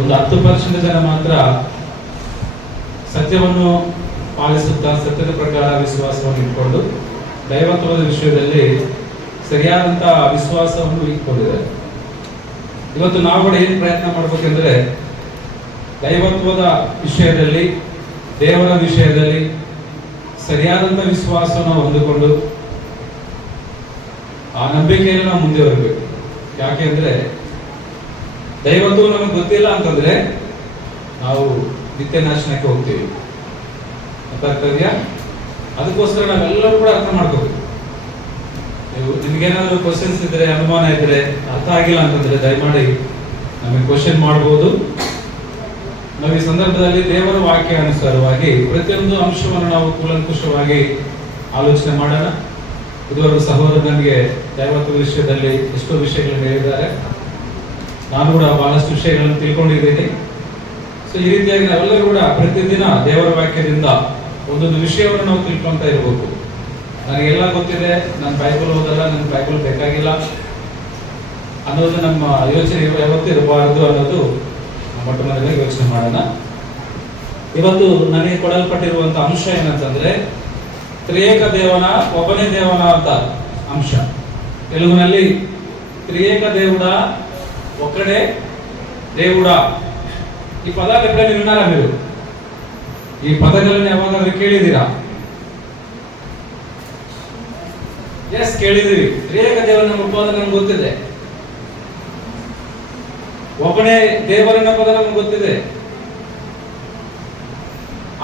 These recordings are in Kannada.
ಒಂದು 10% ಜನ ಮಾತ್ರ ಸತ್ಯವನ್ನು ಪಾಲಿಸುತ್ತಾ ಸತ್ಯದ ಪ್ರಕಾರ ವಿಶ್ವಾಸವನ್ನು ಇಟ್ಕೊಂಡು ದೈವತ್ವದ ವಿಷಯದಲ್ಲಿ ಸರಿಯಾದಂತಹ ವಿಶ್ವಾಸವನ್ನು ಇಟ್ಕೊಂಡಿದ್ದಾರೆ. ಇವತ್ತು ನಾವು ಕೂಡ ಏನು ಪ್ರಯತ್ನ ಮಾಡ್ಬೇಕೆಂದ್ರೆ ದೈವತ್ವದ ವಿಷಯದಲ್ಲಿ, ದೇವರ ವಿಷಯದಲ್ಲಿ ಸರಿಯಾದಂಥ ವಿಶ್ವಾಸವನ್ನು ಹೊಂದಿಕೊಂಡು ಆ ನಂಬಿಕೆಯನ್ನು ನಾವು ಮುಂದೆ ಬರಬೇಕು. ಯಾಕೆಂದ್ರೆ ದೈವತ್ವ ನಮಗೆ ಗೊತ್ತಿಲ್ಲ ಅಂತಂದ್ರೆ ನಾವು ನಿತ್ಯನಾಶನಕ್ಕೆ ಹೋಗ್ತೀವಿ. ಅರ್ಥಾಗ್ತದೆಯಾ? ಅದಕ್ಕೋಸ್ಕರ ನಾವೆಲ್ಲರೂ ಕೂಡ ಅರ್ಥ ಮಾಡ್ಕೋಬೇಕು. ನಿಮ್ಗೇನಾದ್ರು ಕ್ವಶನ್ಸ್ ಇದ್ರೆ, ಅನುಮಾನ ಇದ್ರೆ, ಅರ್ಥ ಆಗಿಲ್ಲ ಅಂತಂದ್ರೆ ದಯಮಾಡಿ ನಮಗೆ ಕ್ವಶನ್ ಮಾಡಬಹುದು. ನಾವು ಈ ಸಂದರ್ಭದಲ್ಲಿ ದೇವರ ವಾಕ್ಯ ಅನುಸಾರವಾಗಿ ಪ್ರತಿಯೊಂದು ಅಂಶವನ್ನು ನಾವು ಕೂಲಂಕುಷವಾಗಿ ಆಲೋಚನೆ ಮಾಡೋಣ. ಇದುವರೆಗೂ ಸಹೋದರ ನನಗೆ ದೈವತ್ವ ವಿಷಯದಲ್ಲಿ ಎಷ್ಟೋ ವಿಷಯಗಳನ್ನು ಹೇಳಿದ್ದಾರೆ. ನಾನು ಕೂಡ ಬಹಳಷ್ಟು ವಿಷಯಗಳನ್ನು ತಿಳ್ಕೊಂಡಿದ್ದೀನಿ. ಸೊ ಈ ರೀತಿಯಾಗಿ ನಾವೆಲ್ಲರೂ ಕೂಡ ಪ್ರತಿದಿನ ದೇವರ ವಾಕ್ಯದಿಂದ ಒಂದೊಂದು ವಿಷಯವನ್ನು ನಾವು ತಿಳ್ಕೊಂತ ಇರಬೇಕು. ನನಗೆಲ್ಲ ಗೊತ್ತಿದೆ, ನಾನು ಬೈಬಲ್ ಓದಲ್ಲ, ನನಗೆ ಬೈಬಲ್ ಬೇಕಾಗಿಲ್ಲ ಅನ್ನೋದು ನಮ್ಮ ಯೋಚನೆ ಯಾವತ್ತೂ ಇರಬಾರದು ಅನ್ನೋದು ಮೊಟ್ಟ ಮೊದಲೇ ಯೋಚನೆ ಮಾಡೋಣ. ಇವತ್ತು ನನಗೆ ಕೊಡಲ್ಪಟ್ಟಿರುವಂತ ಅಂಶ ಏನಂತಂದ್ರೆ ತ್ರಿಯೇಕ ದೇವನ, ಒಬ್ಬನೇ ದೇವನ ಅಂತ ಅಂಶ. ತೆಲುಗಿನಲ್ಲಿ ತ್ರಿಯೇಕ దేవుడ, ఒక్కడే దేవుడ. ಈ ಪದ ಎప్పుడైనా విన్నారా మీరు? ಈ ಪದಗಳನ್ನು ಯಾವಾಗಾದ್ರೂ ಕೇಳಿದ್ದೀರಾ? ಎಸ್, ಕೇಳಿದೀವಿ. ತ್ರಿಯೇಕ ದೇವನ ಪದ ನಮ್ಗೆ ಗೊತ್ತಿದೆ, ಒಬ್ಬನೇ ದೇವರನ್ನ ಪದ ನಮ್ಗೆ ಗೊತ್ತಿದೆ.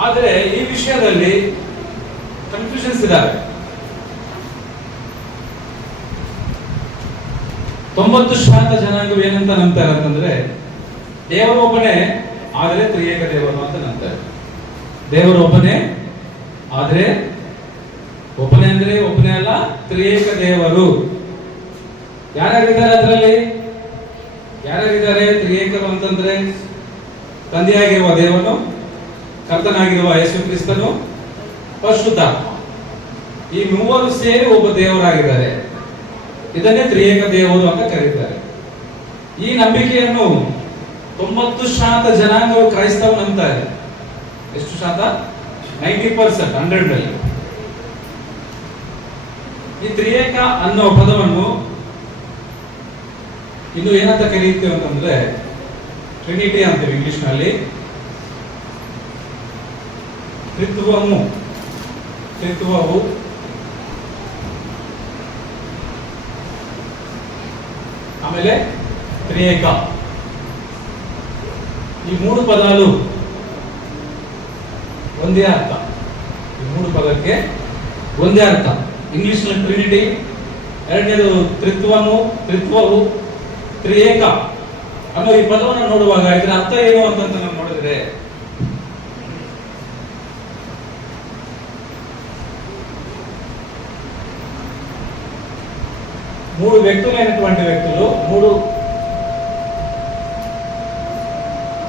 ಆದರೆ ಈ ವಿಷಯದಲ್ಲಿ ಕನ್ಫ್ಯೂಷನ್ಸ್ ಇದಾವೆ. 90% ಜನಾಂಗ ಏನಂತ ನಂಬ್ತಾರೆ ಅಂತಂದ್ರೆ ದೇವರು ಒಬ್ಬನೇ ಆದರೆ ತ್ರಿಯೇಕ ದೇವರು ಅಂತ ನಂಬ್ತಾರೆ. ದೇವರು ಒಬ್ಬನೇ ಆದರೆ ಒಬ್ಬನೇ ಅಂದ್ರೆ ಒಬ್ಬನೇ ಅಲ್ಲ, ತ್ರಿಯೇಕ ದೇವರು. ಯಾರ್ಯಾರಿದ್ದಾರೆ ಅದರಲ್ಲಿ? ಯಾರ್ಯಾರಿದ್ದಾರೆ ತ್ರಿಯೇಕರು ಅಂತಂದ್ರೆ? ತಂದೆಯಾಗಿರುವ ದೇವನು, ಕರ್ತನಾಗಿರುವ ಯೇಸು ಕ್ರಿಸ್ತನು, ಪರಿಶುದ್ಧಾತ್ಮ. ಈ ಮೂವರು ಸೇರಿ ಒಬ್ಬ ದೇವರಾಗಿದ್ದಾರೆ. ಇದನ್ನೇ ತ್ರಿಯೇಕ ದೇವರು ಅಂತ ಕರೀತಾರೆ. ಈ ನಂಬಿಕೆಯನ್ನು 90% ಜನಾಂಗವು ಕ್ರೈಸ್ತವ ನಂಬ್ತಾರೆ. ಎಷ್ಟು ಶಾತ? 90%, 100ರಲ್ಲಿ. ಈ ತ್ರಿಯೇಕ ಅನ್ನೋ ಪದವನ್ನು ಇನ್ನು ಏನಂತ ಕರೀತೀವಿ ಅಂತಂದ್ರೆ ಟ್ರಿನಿಟಿ ಅಂತೀವಿ ಇಂಗ್ಲಿಷ್ ನಲ್ಲಿ. ತ್ರಿತ್ವವು ಆಮೇಲೆ ತ್ರಿಯೇಕ. ಈ ಮೂರು ಪದಾలు ಒಂದೇ ಅರ್ಥ. ಈ ಮೂರು ಪದಕ್ಕೆ ಒಂದೇ ಅರ್ಥ. ಇಂಗ್ಲಿಷ್ ನಲ್ಲಿ ಟ್ರಿನಿಟಿ, ಎರಡನೇದು ತ್ರಿತ್ವವು, ತ್ರಿಯೇಕ ಅನ್ನೋ ಈ ಪದವನ್ನು ನೋಡುವಾಗ ಇದರ ಅರ್ಥ ಏನು ಅಂತ ನಾವು ನೋಡಿದ್ರೆ మూడు వ్యక్తులైనటువంటి వ్యక్తులు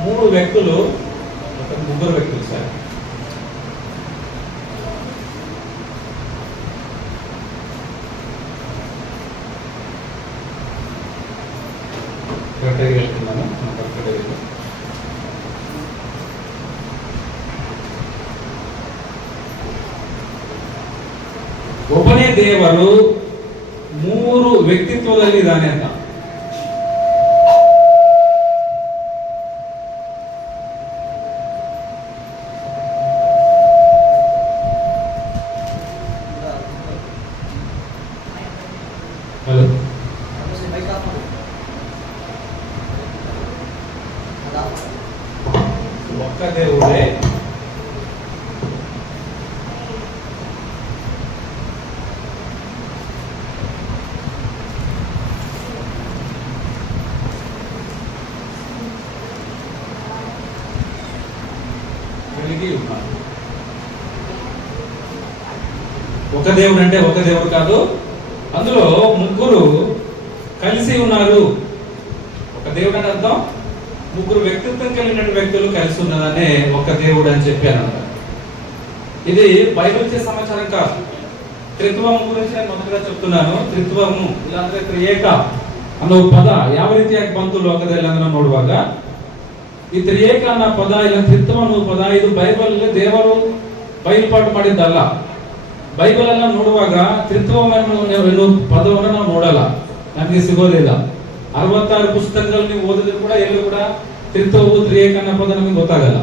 ముగ్గురు వ్యక్తులు సార్. వెళ్తున్నాను. ಒಬ್ಬನೇ ದೇವರು ಮೂರು ವ್ಯಕ್ತಿತ್ವದಲ್ಲಿ ಇದ್ದಾನೆ ಅಂತ. ఒక్క దేవుడే కలిగి ఉన్నారు. ఒక దేవుడు అంటే ఒక దేవుడు కాదు, అందులో ముగ్గురు కలిసి ఉన్నారు. ఒక దేవుడు అంటే అర్థం ముగ్గురు వ్యక్తిత్వం కలిగిన వ్యక్తులు కలిసి ఉన్నదనే ఒక దేవుడు అని చెప్పాను. ఇది బైబిల్ ఇచ్చే సమాచారం కాదు. ತ್ರಿತ್ವಂ ಗುరించి ನಾನು ಮೊದಲೇ చెప్తున్నాను. ತ್ರಿತ್ವము ಇಲ್ಲಾಂದ್ರೆ ತ್ರಿಯೇಕ ಅನ್ನೋ ಪದ ಯಾವ ರೀತಿಯಾಗಿ ಬಂತು ಲೋಕದಲ್ಲಿ ಅಂತ ನೋಡುವಾಗ ಈ ತ್ರಿಯೇಕ ಅನ್ನೋ ಪದ ಇಲ್ಲ ತ್ರಿತ್ವ ಅನ್ನೋ ಪದ ಇದು ಬೈಬಲ್ ದೇವರು ಬಯಲ್ಪಾటు ಮಾಡಿದ್ದಲ್ಲ. ಬೈಬಲ್ ಎಲ್ಲ ನೋಡುವಾಗ ತ್ರಿತ್ವವನ್ನು ಪದವನ್ನು ನಾವು ನೋಡಲ್ಲ, ನಮಗೆ ಸಿಗೋದಿಲ್ಲ. 66 ಪುಸ್ತಕದಲ್ಲಿ ನೀವು ಓದಿದ್ರು ಕೂಡ ಎಲ್ಲೂ ಕೂಡ ತ್ರಿತ್ವವು ತ್ರಿಯೇಕ ಅನ್ನೋ ಪದ ನಮಗೆ ಗೊತ್ತಾಗಲ್ಲ.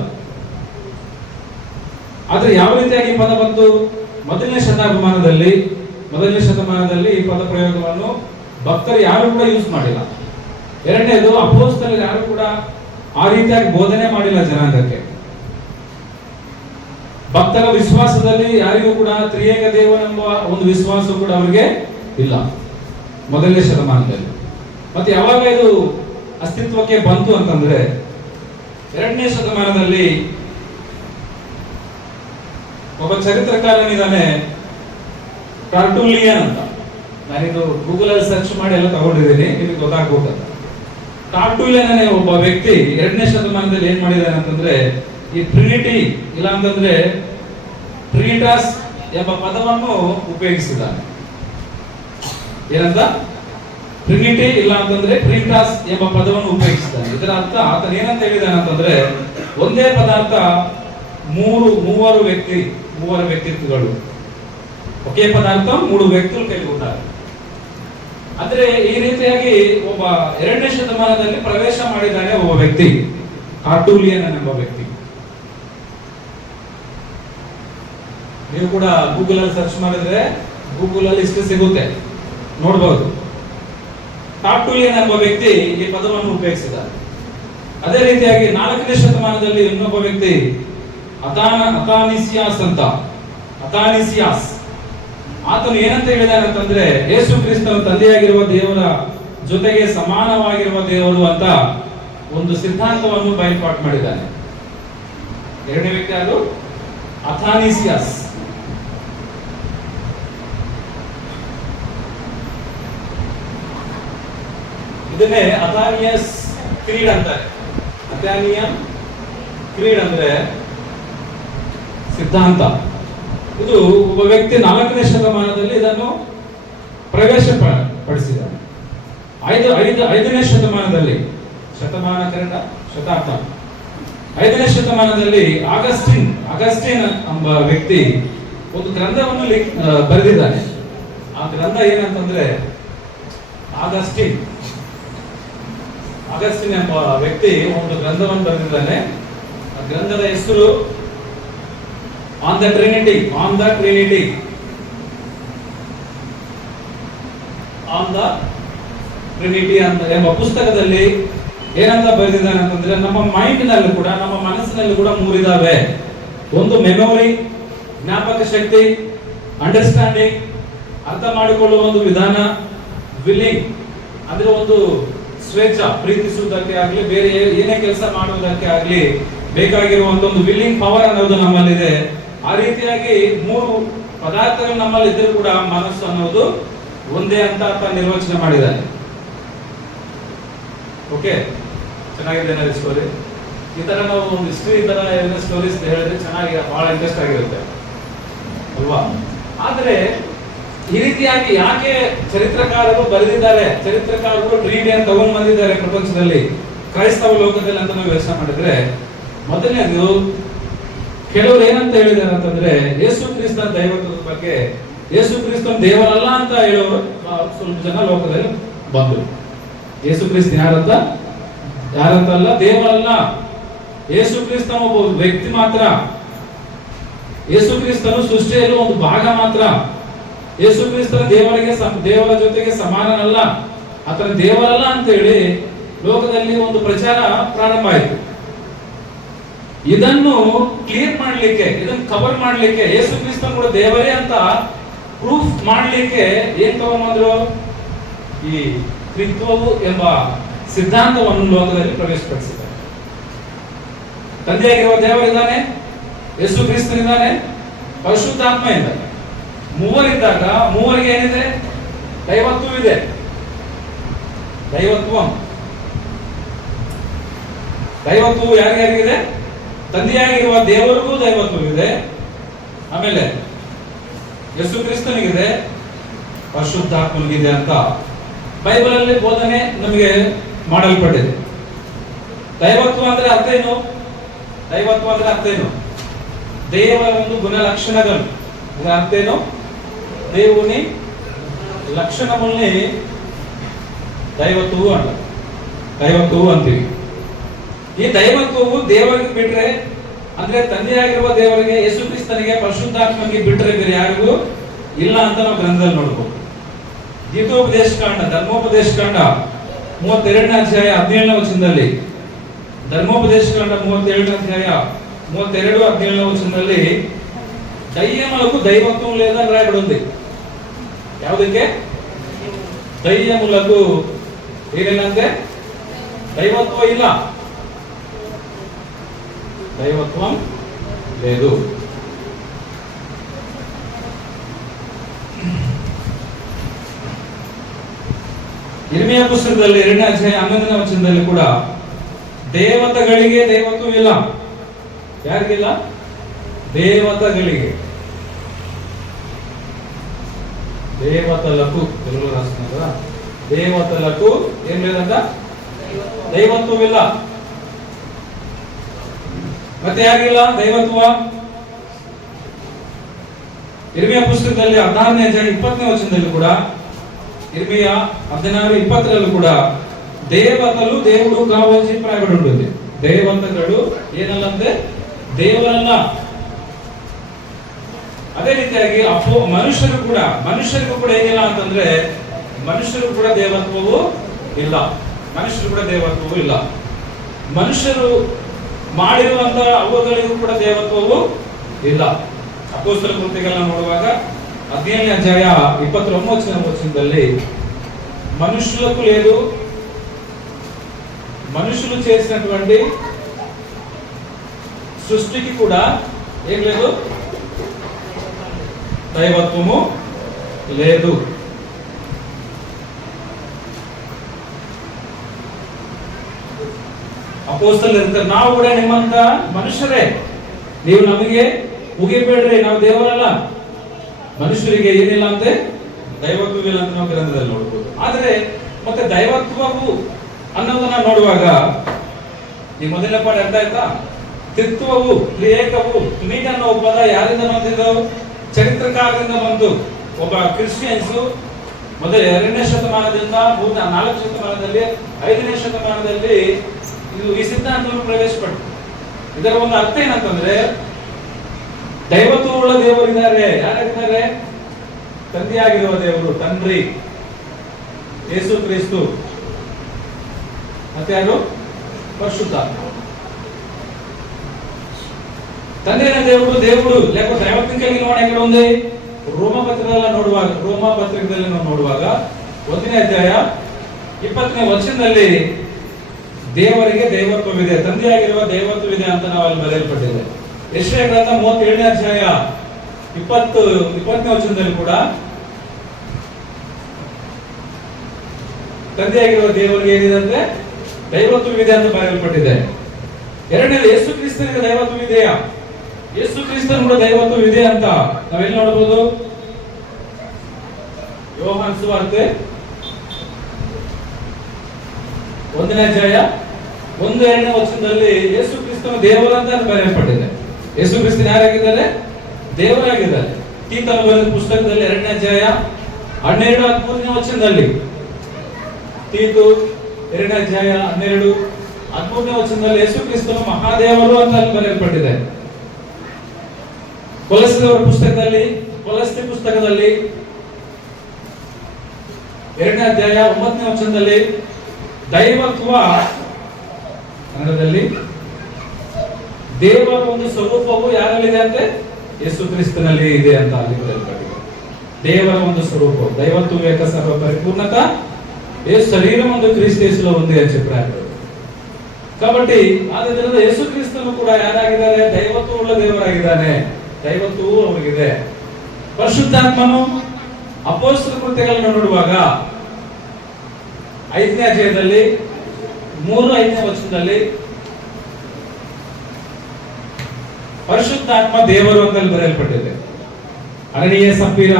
ಆದ್ರೆ ಯಾವ ರೀತಿಯಾಗಿ ಪದ ಬಂತು? ಮೊದಲನೇ ಶತಮಾನದಲ್ಲಿ ಈ ಪದ ಪ್ರಯೋಗವನ್ನು ಭಕ್ತರು ಯಾರು ಕೂಡ ಯೂಸ್ ಮಾಡಿಲ್ಲ. ಎರಡನೇದು, ಅಪೊಸ್ತಲರು ಯಾರು ಕೂಡ ಆ ರೀತಿಯಾಗಿ ಬೋಧನೆ ಮಾಡಿಲ್ಲ ಜನಾಂಗಕ್ಕೆ. ಭಕ್ತರ ವಿಶ್ವಾಸದಲ್ಲಿ ಯಾರಿಗೂ ಕೂಡ ತ್ರಿಯೇಕ ದೇವನೆಂಬ ಒಂದು ವಿಶ್ವಾಸ ಕೂಡ ಅವರಿಗೆ ಇಲ್ಲ ಮೊದಲನೇ ಶತಮಾನದಲ್ಲಿ. ಮತ್ತೆ ಯಾವಾಗ ಇದು ಅಸ್ತಿತ್ವಕ್ಕೆ ಬಂತು ಅಂತಂದ್ರೆ, ಎರಡನೇ ಶತಮಾನದಲ್ಲಿ ಒಬ್ಬ ಚರಿತ್ರಕಾರನಿದ್ದಾನೆ, ಟರ್ಟುಲಿಯನ್ ಅಂತ. ನಾನಿದು ಗೂಗಲ್ ಅಲ್ಲಿ ಸರ್ಚ್ ಮಾಡಿ ಎಲ್ಲ ತಗೊಂಡಿದ್ದೀನಿ, ನಿಮಗೆ ಗೊತ್ತಾಗ್ಬೇಕಂತ. ಟರ್ಟುಲಿಯನ್ ಅనే ಒಬ್ಬ ವ್ಯಕ್ತಿ ಎರಡನೇ ಶತಮಾನದಲ್ಲಿ ಏನ್ ಮಾಡಿದಾನೆ ಅಂತಂದ್ರೆ, ಈ ಟ್ರಿನಿಟಿ ಇಲ್ಲ ಅಂತಂದ್ರೆ ಟ್ರಿನಿಟಾಸ್ ಎಂಬ ಪದವನ್ನು ಉಪಯೋಗಿಸಿದ್ದಾನೆ. ಏನಂತ? ಟ್ರಿನಿಟಿ ಇಲ್ಲ ಅಂತಂದ್ರೆ ಟ್ರಿನಿಟಾಸ್ ಎಂಬ ಪದವನ್ನು ಉಪಯೋಗಿಸಿದ್ದಾನೆ. ಇದರ ಅರ್ಥ ಆತನ ಏನಂತ ಹೇಳಿದಾನೆ ಅಂತಂದ್ರೆ, ಒಂದೇ ಪದಾರ್ಥ ಮೂವರು ವ್ಯಕ್ತಿತ್ವಗಳು, ಒಕೆ ಪದಾರ್ಥ 3 ವ್ಯಕ್ತಿಗಳು ಕೈಲಿ ಉಂಟಾಗ. ಅಂದ್ರೆ ಈ ರೀತಿಯಾಗಿ ಒಬ್ಬ ಎರಡನೇ ಶತಮಾನದಲ್ಲಿ ಪ್ರವೇಶ ಮಾಡಿದ್ದಾನೆ ಒಬ್ಬ ವ್ಯಕ್ತಿ, ಟರ್ಟುಲಿಯನ್ ಎಂಬ ವ್ಯಕ್ತಿ. ನೀವು ಕೂಡ ಗೂಗಲ್ ಅಲ್ಲಿ ಸರ್ಚ್ ಮಾಡಿದ್ರೆ ಗೂಗಲ್ ಅಲ್ಲಿ ಇಷ್ಟು ಸಿಗುತ್ತೆ, ನೋಡಬಹುದು. ಟರ್ಟುಲಿಯನ್ ಎಂಬ ವ್ಯಕ್ತಿ ಈ ಪದವನ್ನು ಉಪಯೋಗಿಸಿದ್ದಾರೆ. ಅದೇ ರೀತಿಯಾಗಿ 4ನೇ ಶತಮಾನದಲ್ಲಿ ಇನ್ನೊಬ್ಬ ವ್ಯಕ್ತಿ ಅಥಾನಿಸಿಯಾಸ್ ಆತನು ಏನಂತ ಹೇಳಿದಾನೆ ಅಂತಂದ್ರೆ, ಯೇಸು ಕ್ರಿಸ್ತನ ತಂದೆಯಾಗಿರುವ ದೇವರ ಜೊತೆಗೆ ಸಮಾನವಾಗಿರುವ ದೇವರು ಅಂತ ಒಂದು ಸಿದ್ಧಾಂತವನ್ನು ಬಯಲ್ಪಾಟ್ ಮಾಡಿದ್ದಾನೆ. ಎರಡನೇ ವ್ಯಕ್ತಿ ಅದು ಅಥಾನಿಸಿಯಾಸ್. ಇದನ್ನೇ ಅಥಾನಿಯಸ್ ಕ್ರೀಡ್ ಅಂತಾರೆ. ಅಥಾನಿಯನ್ ಕ್ರೀಡ್ ಅಂದ್ರೆ ಸಿದ್ಧಾಂತ. ಇದು ಒಬ್ಬ ವ್ಯಕ್ತಿ 4ನೇ ಶತಮಾನದಲ್ಲಿ ಇದನ್ನು ಪ್ರವೇಶ ಪಡಿಸಿದ್ದಾನೆ. 5ನೇ ಶತಮಾನದಲ್ಲಿ, ಶತಾಬ್ದ 5ನೇ ಶತಮಾನದಲ್ಲಿ ಅಗಸ್ಟಿನ್ ಎಂಬ ವ್ಯಕ್ತಿ ಒಂದು ಗ್ರಂಥವನ್ನು ಬರೆದಿದ್ದಾನೆ. ಆ ಗ್ರಂಥ ಏನಂತಂದ್ರೆ ಅಗಸ್ಟಿನ್ ಎಂಬ ವ್ಯಕ್ತಿ ಒಂದು ಗ್ರಂಥವನ್ನು ಬರೆದಿದ್ದಾನೆ. ಆ ಗ್ರಂಥದ ಹೆಸರು ಆನ್ ದ ಟ್ರಿನಿಟಿ ಅಂತ ಎಂಬ ಪುಸ್ತಕದಲ್ಲಿ ಏನಂತ ಬರೆದಿದ್ದಾನೆ ಅಂತಂದ್ರೆ, ನಮ್ಮ ಮೈಂಡ್ ನಲ್ಲಿ ಕೂಡ, ನಮ್ಮ ಮನಸ್ಸಿನಲ್ಲಿ ಕೂಡ 3 ಇದಾವೆ. ಒಂದು ಮೆಮೊರಿ, ಜ್ಞಾಪಕ ಶಕ್ತಿ, ಅಂಡರ್ಸ್ಟ್ಯಾಂಡಿಂಗ್, ಅರ್ಥ ಮಾಡಿಕೊಳ್ಳುವ ಒಂದು ವಿಧಾನ, ವಿಲ್ಲಿಂಗ್ ಅಂದ್ರೆ ಒಂದು ಸ್ವೇಚ್ಛ, ಪ್ರೀತಿಸುವುದಕ್ಕೆ ಆಗ್ಲಿ, ಬೇರೆ ಏನೇ ಕೆಲಸ ಮಾಡುವುದಕ್ಕೆ ಆಗ್ಲಿ ಬೇಕಾಗಿರುವಂತ ಒಂದು ವಿಲ್ಲಿಂಗ್ ಪವರ್ ಅನ್ನೋದು ನಮ್ಮಲ್ಲಿದೆ. ಆ ರೀತಿಯಾಗಿ 3 ಪದಾರ್ಥಗಳು ನಮ್ಮಲ್ಲಿ ಇದ್ದರೂ ಕೂಡ ಮನಸ್ಸು ಅನ್ನೋದು ಒಂದೇ ಅಂತ ನಿರ್ವಚನೆ ಮಾಡಿದ್ದಾರೆ. ಓಕೆ, ಚೆನ್ನಾಗಿದೆ ಸ್ಟೋರಿ. ಈ ತರ ನಾವು ಒಂದು ಹಿಸ್ಟ್ರಿ ತರ ಸ್ಟೋರೀಸ್ ಹೇಳಿದ್ರೆ ಚೆನ್ನಾಗಿ, ಬಹಳ ಇಂಟ್ರೆಸ್ಟ್ ಆಗಿರುತ್ತೆ ಅಲ್ವಾ? ಆದ್ರೆ ಈ ರೀತಿಯಾಗಿ ಯಾಕೆ ಚರಿತ್ರಕಾರರು ಬರೆದಿದ್ದಾರೆ, ಚರಿತ್ರಕಾರರು ಟ್ರಿನಿಟಿಯನ್ನು ತಗೊಂಡು ಬಂದಿದ್ದಾರೆ ಪ್ರಪಂಚದಲ್ಲಿ, ಕ್ರೈಸ್ತವ ಲೋಕದಲ್ಲಿ ಅಂತ ನಾವು ಯೋಚನೆ ಮಾಡಿದ್ರೆ, ಮೊದಲನೇದು ಕೆಲವರು ಏನಂತ ಹೇಳಿದ್ದಾರೆ ಅಂತಂದ್ರೆ, ಯೇಸು ಕ್ರಿಸ್ತನ ದೈವತ್ವದ ಬಗ್ಗೆ, ಯೇಸು ಕ್ರಿಸ್ತನ ದೇವರಲ್ಲ ಅಂತ ಹೇಳೋರು ಸ್ವಲ್ಪ ಜನ ಲೋಕದಲ್ಲಿ ಬಂದರು. ಯೇಸು ಕ್ರಿಸ್ತ ಯಾರಂತಲ್ಲ, ದೇವರಲ್ಲ. ಯೇಸು ಕ್ರಿಸ್ತನ ಒಬ್ಬ ವ್ಯಕ್ತಿ ಮಾತ್ರ. ಯೇಸು ಕ್ರಿಸ್ತನು ಸೃಷ್ಟಿಯಲ್ಲಿ ಒಂದು ಭಾಗ ಮಾತ್ರ. ಯೇಸು ಕ್ರಿಸ್ತನ ದೇವರ ಜೊತೆಗೆ ಸಮಾನನಲ್ಲ, ಆತನ ದೇವರಲ್ಲ ಅಂತ ಹೇಳಿ ಲೋಕದಲ್ಲಿ ಒಂದು ಪ್ರಚಾರ ಪ್ರಾರಂಭ ಆಯಿತು. ಇದನ್ನು ಕ್ಲಿಯರ್ ಮಾಡ್ಲಿಕ್ಕೆ, ಇದನ್ನು ಕವರ್ ಮಾಡ್ಲಿಕ್ಕೆ, ಯೇಸು ಕ್ರಿಸ್ತನ ಕೂಡ ದೇವರೇ ಅಂತ ಪ್ರೂಫ್ ಮಾಡ್ಲಿಕ್ಕೆ ಏನ್ ತಗೊಂಡ್ಬಂದ್ರು? ಈ ತ್ರಿತ್ವವು ಎಂಬ ಸಿದ್ಧಾಂತವನ್ನು ಲೋಕದಲ್ಲಿ ಪ್ರವೇಶಪಡಿಸಿದ್ದಾರೆ. ತಂದೆಯಾಗಿರುವ ದೇವರಿದ್ದಾನೆ, ಯೇಸು ಕ್ರಿಸ್ತನಿದ್ದಾನೆ, ಪರಿಶುದ್ಧಾತ್ಮ ಇದ್ದಾನೆ. ಮೂವರಿದ್ದಾಗ ಮೂವರಿಗೆ ಏನಿದೆ? ದೈವತ್ವ ಇದೆ. ದೈವತ್ವವು ಯಾರಿಗಾರಿಗಿದೆ? ತಂದೆಯಾಗಿರುವ ದೇವರಿಗೂ ದೈವತ್ವವಿದೆ, ಆಮೇಲೆ ಯೇಸು ಕ್ರಿಸ್ತನಿಗಿದೆ, ಪರಿಶುದ್ಧಾತ್ಮನಿಗಿದೆ ಅಂತ ಬೈಬಲ್ ಅಲ್ಲಿ ಬೋಧನೆ ನಮಗೆ ಮಾಡಲ್ಪಟ್ಟಿದೆ. ದೈವತ್ವ ಅಂದ್ರೆ ಅರ್ಥ ಏನು? ದೈವತ್ವ ಅಂದ್ರೆ ಅರ್ಥ ಏನು? ದೇವರ ಒಂದು ಗುಣಲಕ್ಷಣಗಳು. ಇದರ ಅರ್ಥ ಏನು? దేవుని లక్షణముల్ని ದೈವತ್ವವು ಅಲ್ಲ, ದೈವತ್ವವು ಅಂತೀವಿ. ಈ ದೈವತ್ವವು ದೇವರಿಗೆ ಬಿಟ್ರೆ, ಅಂದ್ರೆ ತಂದೆಯಾಗಿರುವ ದೇವರಿಗೆ, ಯೇಸು ಕ್ರಿಸ್ತನಿಗೆ, ಪರಿಶುದ್ಧಾತ್ಮನಿಗೆ ಬಿಟ್ರೆ ಬೇರೆ ಯಾರಿಗೂ ಇಲ್ಲ ಅಂತ ನಾವು ಗ್ರಂಥದಲ್ಲಿ ನೋಡ್ಬೋದು. ಗೀತೋಪದೇಶ ಕಾಂಡ, ಧರ್ಮೋಪದೇಶ ಕಾಂಡ 32ನೇ ಅಧ್ಯಾಯ 17ನೇ ವಚನದಲ್ಲಿ, ధర్మోపదేశ కాండ 37వ అధ్యాయ 32 17వ వచనంలో దయ్యములకు దైవత్వం లేదని రాయబడి ఉంది. ಯಾವುದಕ್ಕೆ? దయ్యములకు ಏನಿಲ್ಲಂತೆ? దైవత్వం ಇಲ್ಲ, దైవత్వం లేదు. ಇರ್ಮಿಯ ಪುಸ್ತಕದಲ್ಲಿ 2ನೇ ಅಧ್ಯಾಯ 11ನೇ ವಚನದಲ್ಲಿ ಕೂಡ ದೇವತೆಗಳಿಗೆ ದೈವತ್ವವಿಲ್ಲ. ಯಾರಿಗಿಲ್ಲ? దేవతಗಳಿಗೆ. దేవతలకు తెలుగు రాస్తున్నారు కదా, దేవతలకు ఏం లేదంట? దైవత్వವಿಲ್ಲ. ಮತ್ತೆ ಯಾರಿಗಿಲ್ಲ ದೈವತ್ವ? ಇರ್ಮಿಯ ಪುಸ್ತಕದಲ್ಲಿ 16ನೇ ಅಧ್ಯಾಯ 20ನೇ ವಚನದಲ್ಲಿ ಕೂಡ, ఇర్మియా 16:20 ಕೂಡ దేవతలు దేవుడు కావాల్సి రాయబడి ఉంటుంది. దేవతಗಳು ಏನಲ್ಲಂತೆ? ದೇವರಲ್ಲ. ಅದೇ ರೀತಿಯಾಗಿ ಮನುಷ್ಯರಿಗೂ ಕೂಡ ಏನಿಲ್ಲ ಅಂತಂದ್ರೆ, ಮನುಷ್ಯರು ಕೂಡ ದೇವತ್ವವು ಇಲ್ಲ. ಮನುಷ್ಯರು ಕೂಡ ದೇವತ್ವವು ಇಲ್ಲ. ಮನುಷ್ಯರು ಮಾಡಿರುವಂತ ಅವುಗಳಿಗೂ ಕೂಡ ದೇವತ್ವವು ಇಲ್ಲ. ಅಪೊಸ್ತಲ ಕೃತ್ಯಗಳನ್ನ ನೋಡುವಾಗ 17ನೇ అధ్యాయ 29వ వచనంದಲ್ಲಿ మనుషులకు లేదు, మనుషులు చేసినటువంటి సృష్టికి కూడా ఏం లేదు? దైవత్వము లేదు. ಅಪೊಸ್ತಲರು ಇರ್ತಾರೆ, ನಾವು ಕೂಡ ನಿಮ್ಮಂತ ಮನುಷ್ಯರೇ, ನೀವು ನಮಗೆ ಮುಗಿಬೇಡ್ರಿ, ನಾವು ದೇವರಲ್ಲ. ಮನುಷ್ಯರಿಗೆ ಏನಿಲ್ಲ ಅಂತೆ? ದೈವತ್ವವಿಲ್ಲ ಅಂತ ನಾವು ಗ್ರಂಥದಲ್ಲಿ ನೋಡಬಹುದು. ಆದ್ರೆ ಮತ್ತೆ ದೈವತ್ವವು ಅನ್ನೋದನ್ನ ನೋಡುವಾಗ ಈ ಮೊದಲನೇ ಪಾಠ ಅರ್ಥ ಆಯ್ತಾ? ತ್ರಿತ್ವವು, ತ್ರಿಏಕವು, ತ್ರಿನೀಟ ಅನ್ನೋ ಪದ ಯಾರಿಂದ ಬಂದಿದ್ದವು? ಚರಿತ್ರಕಾರರಿಂದ ಬಂದು ಒಬ್ಬ ಕ್ರಿಶ್ಚಿಯನ್ಸ್ ಮೊದಲ 2ನೇ ಶತಮಾನದಿಂದ 4ನೇ ಶತಮಾನದಲ್ಲಿ 5ನೇ ಶತಮಾನದಲ್ಲಿ ಈ ಸಿದ್ಧಾಂತವನ್ನು ಪ್ರವೇಶಪಟ್ಟು, ಇದರ ಒಂದು ಅರ್ಥ ಏನಂತಂದ್ರೆ, ದೈವತ್ವವುಳ್ಳ ದೇವರಿದ್ದಾರೆ. ಯಾರಿದ್ದಾರೆ? ತಂದೆಯಾಗಿರುವ ದೇವರು, ತಂದ್ರಿ ಯೇಸು ಕ್ರಿಸ್ತು, ಮತ್ತೆ ಯಾರು? ಪರಿಶುದ್ಧಾತ್ಮ. ತಂದೆಯ దేవుడు లేకపోతే దైవత్వం కలిగిన వాడు ఎక్కడ ఉంది? ರೋಮ ಪತ್ರಿಕೆಯಲ್ಲಿ ನಾವು ನೋಡುವಾಗ 1ನೇ ಅಧ್ಯಾಯ 20ನೇ ವಚನದಲ್ಲಿ ದೇವರಿಗೆ ದೈವತ್ವವಿದೆ, ತಂದೆಯಾಗಿರುವ ದೈವತ್ವವಿದೆ ಅಂತ ನಾವು ಅಲ್ಲಿ ಬರೆಯಲ್ಪಟ್ಟಿದೆ. ಯೆಶಾಯ ಗ್ರಂಥ 37ನೇ ಅಧ್ಯಾಯ 20ನೇ ವಚನದಲ್ಲಿ ಕೂಡ ತಂದೆಯಾಗಿರುವ ದೇವರಿಗೆ ಏನಿದೆ ಅಂದ್ರೆ ದೈವತ್ವವಿದೆ ಅಂತ ಬರೆಯಲ್ಪಟ್ಟಿದೆ. ಎರಡನೇದು ಯೇಸು ಕ್ರಿಸ್ತನಿಗೆ ದೈವತ್ವವಿದೆಯಾ? ಯೇಸು ಕ್ರಿಸ್ತನ ಕೂಡ ದೈವತ್ವವಿದೆ ಅಂತ ನಾವೆಲ್ಲಿ ನೋಡಬಹುದು? ಯೋಹಾನ ಸುವಾರ್ತೆ 1ನೇ ಅಧ್ಯಾಯ 1-2ನೇ ವಚನದಲ್ಲಿ ಯೇಸು ಕ್ರಿಸ್ತನು ದೇವರಂತ ಬರೆಯಲ್ಪಟ್ಟಿದೆ. ಯೇಸು ಕ್ರಿಸ್ತನು ಯಾರಾಗಿದ್ದಾರೆ? ದೇವರಾಗಿದ್ದಾರೆ. ತೀತನ ಬರೆದ ಪುಸ್ತಕದಲ್ಲಿ 2ನೇ ಅಧ್ಯಾಯ 12-13ನೇ ವಚನದಲ್ಲಿ, ತೀತು 2ನೇ ಅಧ್ಯಾಯ 12-13ನೇ ವಚನದಲ್ಲಿ ಯೇಸು ಕ್ರಿಸ್ತನು ಮಹಾದೇವರು ಅಂತ ಅಲ್ಲಿ ಬರೆಯಲ್ಪಟ್ಟಿದೆ. ಕೊಲಸ್ಸೆ ಪುಸ್ತಕದಲ್ಲಿ 2ನೇ ಅಧ್ಯಾಯ 9ನೇ ವಚನದಲ್ಲಿ ದೈವತ್ವ, ಕನ್ನಡದಲ್ಲಿ ದೇವರ ಒಂದು ಸ್ವರೂಪವು ಯಾರಲ್ಲಿದೆ ಅಂತೆ? ಯೇಸು ಕ್ರಿಸ್ತನಲ್ಲಿ ಇದೆ ಅಂತ ಅಲ್ಲಿ ಬರೆಯಲ್ಪಟ್ಟಿದೆ. ದೇವರ ಒಂದು ಸ್ವರೂಪ, దైవత్వం యొక్క సర్వ పరిపూర్ణత ఏ శరీరం ಒಂದು క్రీస్తులో ఉంది అని చెప్పారు. కాబట్టి ಆದ್ದರಿಂದ ಯೇಸು ಕ್ರಿಸ್ತನು ಕೂಡ ಯಾರಾಗಿದ್ದಾರೆ? ದೈವತ್ವವುಳ್ಳ ದೇವರಾಗಿದ್ದಾನೆ. ದೈವತ್ವವು ಅವರಿಗಿದೆ. ಪರಿಶುದ್ಧಾತ್ಮನು ಅಪೊಸ್ತಲ ಕೃತ್ಯಗಳನ್ನು ನೋಡುವಾಗ 5ನೇ ಅಧ್ಯಾಯದಲ್ಲಿ 3-5ನೇ ವಚನದಲ್ಲಿ ಪರಿಶುದ್ಧಾತ್ಮ ದೇವರು ಅಂತ ಬರೆಯಲ್ಪಟ್ಟಿದೆ. ಅನನೀಯ ಸಫೀರ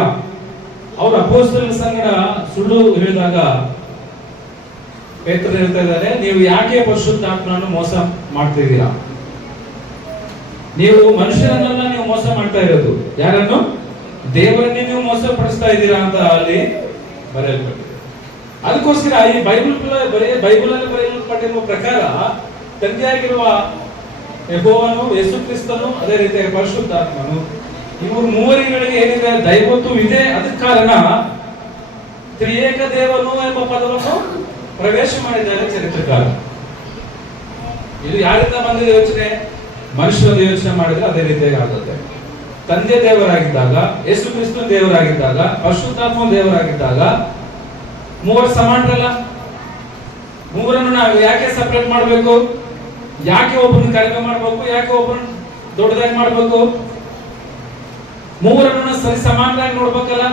ಅವರು ಅಪೊಸ್ತಲರ ಸಂಗಡ ಸುಳ್ಳು ಹೇಳಿದಾಗ ಪೇತ್ರರು ಹೇಳ್ತಾ ಇದ್ದಾರೆ, ನೀವು ಯಾಕೆ ಪರಿಶುದ್ಧಾತ್ಮನನ್ನು ಮೋಸ ಮಾಡ್ತಿದ್ದೀರಾ? ನೀವು ಮನುಷ್ಯರನ್ನೆಲ್ಲ ನೀವು ಮೋಸ ಮಾಡ್ತಾ ಇರೋದು. ಯಾರನ್ನು? ದೇವರನ್ನೇ ನೀವು ಮೋಸ ಪಡಿಸ್ತಾ ಇದ್ದೀರಾ ಅಂತ ಅಲ್ಲಿ ಬರೆಯಲ್ಪಟ್ಟಿದೆ. ಅದಕ್ಕೋಸ್ಕರ ಈ ಬೈಬಲ್ ಅಲ್ಲಿ ಬರೆಯಲ್ಪಟ್ಟಿರುವ ಪ್ರಕಾರ ತಂದೆಯಾಗಿರುವ ಯೆಹೋವನು, ಯೇಸು ಕ್ರಿಸ್ತನು, ಅದೇ ರೀತಿಯಾಗಿ ಪರಿಶುದ್ಧಾತ್ಮನು, ಇವರು ಮೂವರಿಗಳಿಗೆ ಏನಿದೆ ದೈವತ್ವ ಇದೆ. ಅದಕ್ಕೆ ಕಾರಣ ತ್ರಿಯೇಕ ದೇವನು ಎಂಬ ಪದವನ್ನು ಪ್ರವೇಶ ಮಾಡಿದ್ದಾರೆ ಚರಿತ್ರಕಾರ. ಇದು ಯಾರಿಂದ ಬಂದಿದೆ ಯೋಚನೆ? ಮನುಷ್ಯರ ಯೋಚನೆ ಮಾಡಿದ್ರೆ ಅದೇ ರೀತಿಯಾಗಿ ಆಗುತ್ತೆ. ತಂದೆ ದೇವರಾಗಿದ್ದಾಗ, ಯೇಸು ಕ್ರಿಸ್ತನ ದೇವರಾಗಿದ್ದಾಗ, ಪರಿಶುದ್ಧಾತ್ಮ ದೇವರಾಗಿದ್ದಾಗ ಮೂವರು ಸಮಾನರಲ್ಲ. ಮೂವರನ್ನು ನಾವು ಯಾಕೆ ಸಪರೇಟ್ ಮಾಡಬೇಕು? ಯಾಕೆ ಒಬ್ಬರನ್ನು ಕಡಿಮೆ ಮಾಡಬೇಕು? ಯಾಕೆ ಒಬ್ಬರನ್ನು ದೊಡ್ಡದಾಗಿ ಮಾಡಬೇಕು? ಮೂವರನ್ನು ಸರಿ ಸಮಾನರಾಗಿ ನೋಡ್ಬೇಕಲ್ಲ.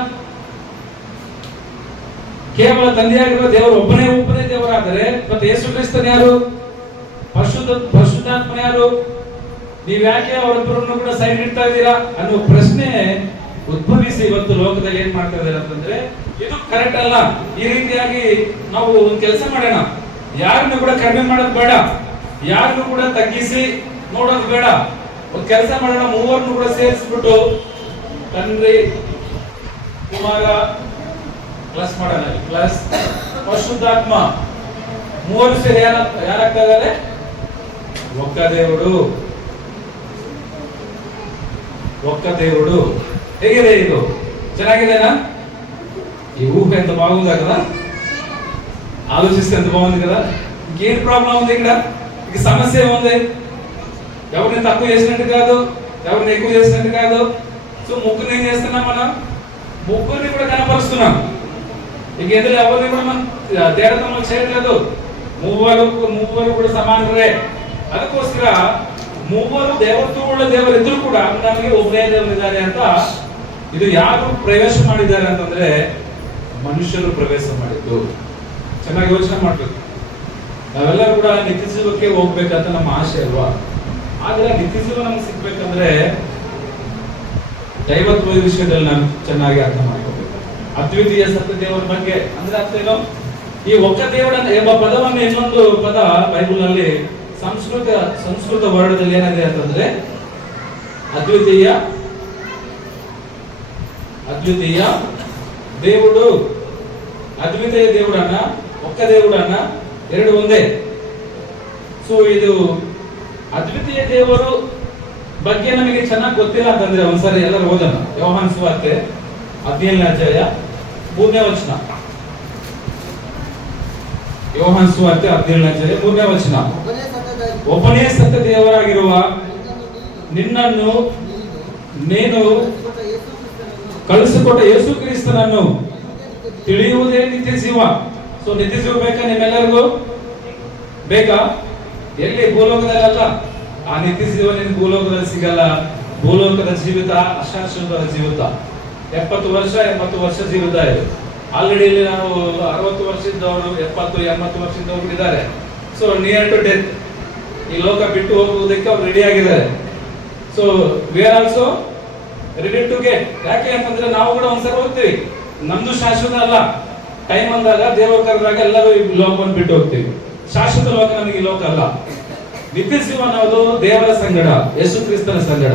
ಕೇವಲ ತಂದೆಯಾಗಿರುವ ದೇವರು ಒಬ್ಬನೇ ದೇವರಾದರೆ ಮತ್ತೆ ಯೇಸು ಕ್ರಿಸ್ತನ ಯಾರು? ಪರಿಶುದ್ಧಾತ್ಮನ ಯಾರು? ನೀವ್ ಯಾಕೆ ಅವರೊಬ್ಬರನ್ನು ಕೂಡ ಸೈಡ್ ಇಡ್ತಾ ಇದ್ದೀರಾ ಅನ್ನುವ ಪ್ರಶ್ನೆ ಉದ್ಭವಿಸಿ ಇವತ್ತು ಲೋಕದಲ್ಲಿ ಏನ್ ಮಾಡ್ತಾ ಇದ್ದಾರೆ ಅಂತಂದ್ರೆ, ಇದು ಕರೆಕ್ಟ್ ಅಲ್ಲ. ಈ ರೀತಿಯಾಗಿ ನಾವು ಒಂದು ಕೆಲಸ ಮಾಡೋಣ, ಯಾರನ್ನು ಕೂಡ ಕಡಿಮೆ ಮಾಡೋದು ಬೇಡ, ಯಾರನ್ನು ಕೂಡ ತಗ್ಗಿಸಿ ನೋಡೋದು ಬೇಡ. ಒಂದು ಕೆಲಸ ಮಾಡೋಣ, ಮೂವರನ್ನು ಕೂಡ ಸೇರಿಸ್ಬಿಟ್ಟು ತಂದೆ ಕುಮಾರ ಪ್ಲಸ್ ಮಾಡೋಣ, ಪ್ಲಸ್ ಪರಿಶುದ್ಧಾತ್ಮ ಮೂವರು ಸೇರಿ ಯಾರಾಗ್ತಾ ಇದ್ದಾರೆ? ಒಕ್ಕ ದೇವರುಡು. ಹೇಗಿದೆ ಇದು? ಚೆನ್ನಾಗಿದೆನಾ? ಈ ಊಹೆ ఎంత బాగుంది కదా, ఆలోచిస్తే ఎంత బాగుంది కదా. ఇంకేం ప్రాబ్లం ఉంది ఇక్కడ? ఇక సమస్య ఏముంది? ఎవరిని తక్కువ చేసినట్టు కాదు, ఎవరిని ఎక్కువ చేసినట్టు కాదు. సో ముగ్గురిని ఏం చేస్తున్నాం? మనం ముగ్గురిని కూడా కనపరుస్తున్నాం. ఇక ఎదురు ఎవరిని కూడా మనం తేడాతనం చేయట్లేదు. ಮೂವರು ಕೂಡ ಸಮಾನರೇ. ಅದಕ್ಕೋಸ್ಕರ ಮೂವರು ದೇವತ್ವವುಳ್ಳ ದೇವರಿದ್ರು ಕೂಡ ನಮಗೆ ಒಬ್ಬನೇ ದೇವರಿದ್ದಾರೆ ಅಂತ. ಇದು ಯಾರು ಪ್ರವೇಶ ಮಾಡಿದ್ದಾರೆ ಅಂತಂದ್ರೆ ಮನುಷ್ಯರು ಪ್ರವೇಶ ಮಾಡಿದ್ದು. ಚೆನ್ನಾಗಿ ಯೋಚನೆ ಮಾಡ್ಬೇಕು. ನಾವೆಲ್ಲರೂ ಕೂಡ ನಿತ್ಯ ಜೀವಕ್ಕೆ ಹೋಗ್ಬೇಕಂತ ನಮ್ಮ ಆಸೆ ಅಲ್ವಾ? ಆದ್ರೆ ನಿತ್ಯ ಜೀವ ನಮ್ಗೆ ಸಿಗ್ಬೇಕಂದ್ರೆ ದೈವತ್ವ ವಿಷಯದಲ್ಲಿ ನಾವು ಚೆನ್ನಾಗಿ ಅರ್ಥ ಮಾಡ್ಕೋಬೇಕು. ಅದ್ವಿತೀಯ ಸತ್ಯ ದೇವರ ಬಗ್ಗೆ ಅಂದ್ರೆ ಅರ್ಥ ಏನು? ಈ ಒಕ್ಕ ದೇವರ ಎಂಬ ಪದವನ್ನು ಇನ್ನೊಂದು ಪದ ಬೈಬಲ್ ನಲ್ಲಿ ಸಂಸ್ಕೃತ ವರ್ಣದಲ್ಲಿ ಏನಿದೆ ಅಂತಂದ್ರೆ ಅದ್ವಿತೀಯ దేవుడు. ಅದ್ವಿತೀಯ ದೇವರನ್ನ, ಒಕ್ಕ ದೇವರನ್ನ ಎರಡು ಒಂದೇ. ಸೊ ಇದು ಅದ್ವಿತೀಯ ದೇವರು ಬಗ್ಗೆ ನಮಗೆ ಚೆನ್ನಾಗಿ ಗೊತ್ತಿಲ್ಲ ಅಂತಂದ್ರೆ ಒಂದ್ಸರಿ ಎಲ್ಲರೂ ಓದೋಣ. ಯೋಹಾನ ಸುವಾರ್ತೆ 17ನೇ ಅಧ್ಯಾಯ 3ನೇ ವಚನ. ಯೋಹಾನ ಸುವಾರ್ತೆ 17ನೇ ಅಧ್ಯಾಯ 3ನೇ ವಚನ. ಒಬ್ಬನೇ ಸತ್ಯ ದೇವರಾಗಿರುವ ನಿನ್ನನ್ನು ನೀನು ಕಳಿಸಿಕೊಟ್ಟ ಯೇಸು ಕ್ರಿಸ್ತನನ್ನು ತಿಳಿಯುವುದೇ ನಿತ್ಯ ಜೀವ. ಸೊ ನಿತ್ಯ ಜೀವ ಬೇಕಾ ನಿಮ್ಮೆಲ್ಲರಿಗೂ? ಬೇಕಾ? ಎಲ್ಲಿ? ಭೂಲೋಕದಲ್ಲಿ ಅಲ್ಲ. ಆ ನಿತ್ಯ ಜೀವ ನಿನ್ ಭೂಲೋಕದಲ್ಲಿ ಸಿಗಲ್ಲ. ಭೂಲೋಕದ ಜೀವಿತ ಅಶಾಶ್ವತ ಜೀವಿತ. 70 ವರ್ಷ 80 ವರ್ಷ ಜೀವಿತ ಇದು. ಆಲ್ರೆಡಿ ಇಲ್ಲಿ ನಾವು 60 ವರ್ಷದವರು 70 80 ವರ್ಷದವರು ಇದ್ದಾರೆ. ಸೊ ನಿಯರ್ ಟು ಡೆತ್, ಈ ಲೋಕ ಬಿಟ್ಟು ಹೋಗುವುದಕ್ಕೆ ಅವ್ರು ರೆಡಿ ಆಗಿದ್ದಾರೆ. So we are also ready to get. ಯಾಕೆ ಅಂತಂದ್ರೆ ನಾವು ಕೂಡ ಒಂದ್ಸಲ ಹೋಗ್ತೀವಿ. ನಮ್ದು ಶಾಶ್ವತ ಅಲ್ಲ. ಟೈಮ್ ಅಂದಾಗ ದೇವರ ಕರೆದಾಗ ಎಲ್ಲರೂ ಈ ಲೋಕವನ್ನು ಬಿಟ್ಟು ಹೋಗ್ತೀವಿ. ಶಾಶ್ವತ ಲೋಕ ನಮಗೆ ಈ ಲೋಕ ಅಲ್ಲ. ನಿತ್ಯ ಜೀವ ಅನ್ನೋದು ದೇವರ ಸಂಗಡ, ಯೇಸು ಕ್ರಿಸ್ತನ ಸಂಗಡ,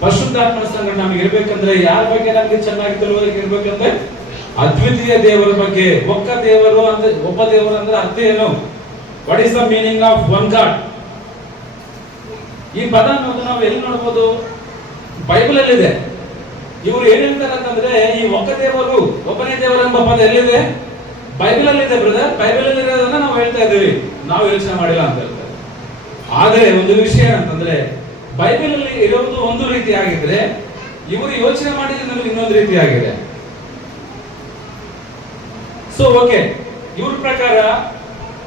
ಪರಿಶುದ್ಧಾತ್ಮನ ಸಂಗಡ ನಮಗೆ ಇರ್ಬೇಕಂದ್ರೆ ಯಾರ ಬಗ್ಗೆ ನಮಗೆ ಚೆನ್ನಾಗಿ ತಿಳುವಳಿಕೆ ಇರ್ಬೇಕಂದ್ರೆ ಅದ್ವಿತೀಯ ದೇವರ ಬಗ್ಗೆ. ಒಕ್ಕ ದೇವರು ಅಂದ್ರೆ, ಒಬ್ಬ ದೇವರು ಅಂದ್ರೆ ಅರ್ಥ ಏನು? What is the meaning of one god? ಈ ಪದ ಅನ್ನೋದು ನಾವು ಎಲ್ಲಿ ನೋಡಬಹುದು? ಬೈಬಲ್ ಅಲ್ಲಿ ಇದೆ. ಇವರು ಏನ್ ಹೇಳ್ತಾರೆ ಅಂತಂದ್ರೆ ಈ ಒಕ್ಕ ದೇವರು, ಒಬ್ಬನೇ ದೇವರು ಎಂಬ ಪದ ಎಲ್ಲಿದೆ? ಬೈಬಲ್ ಅಲ್ಲಿ ಇದೆ ಬ್ರದರ್. ಬೈಬಲ್ ಅಲ್ಲಿ ಇರೋದನ್ನ ನಾವು ಹೇಳ್ತಾ ಇದ್ದೀವಿ, ನಾವು ಯೋಚನೆ ಮಾಡಿಲ್ಲ ಅಂತ ಹೇಳ್ತಾರೆ. ಆದ್ರೆ ಒಂದು ವಿಷಯ ಅಂತಂದ್ರೆ ಬೈಬಲ್ ಅಲ್ಲಿ ಇರೋದು ಒಂದು ರೀತಿ ಆಗಿದ್ರೆ ಇವರು ಯೋಚನೆ ಮಾಡಿದ್ರೆ ನಮಗೆ ಇನ್ನೊಂದು ರೀತಿ ಆಗಿದೆ. ಸೊ ಓಕೆ, ಇವ್ರ ಪ್ರಕಾರ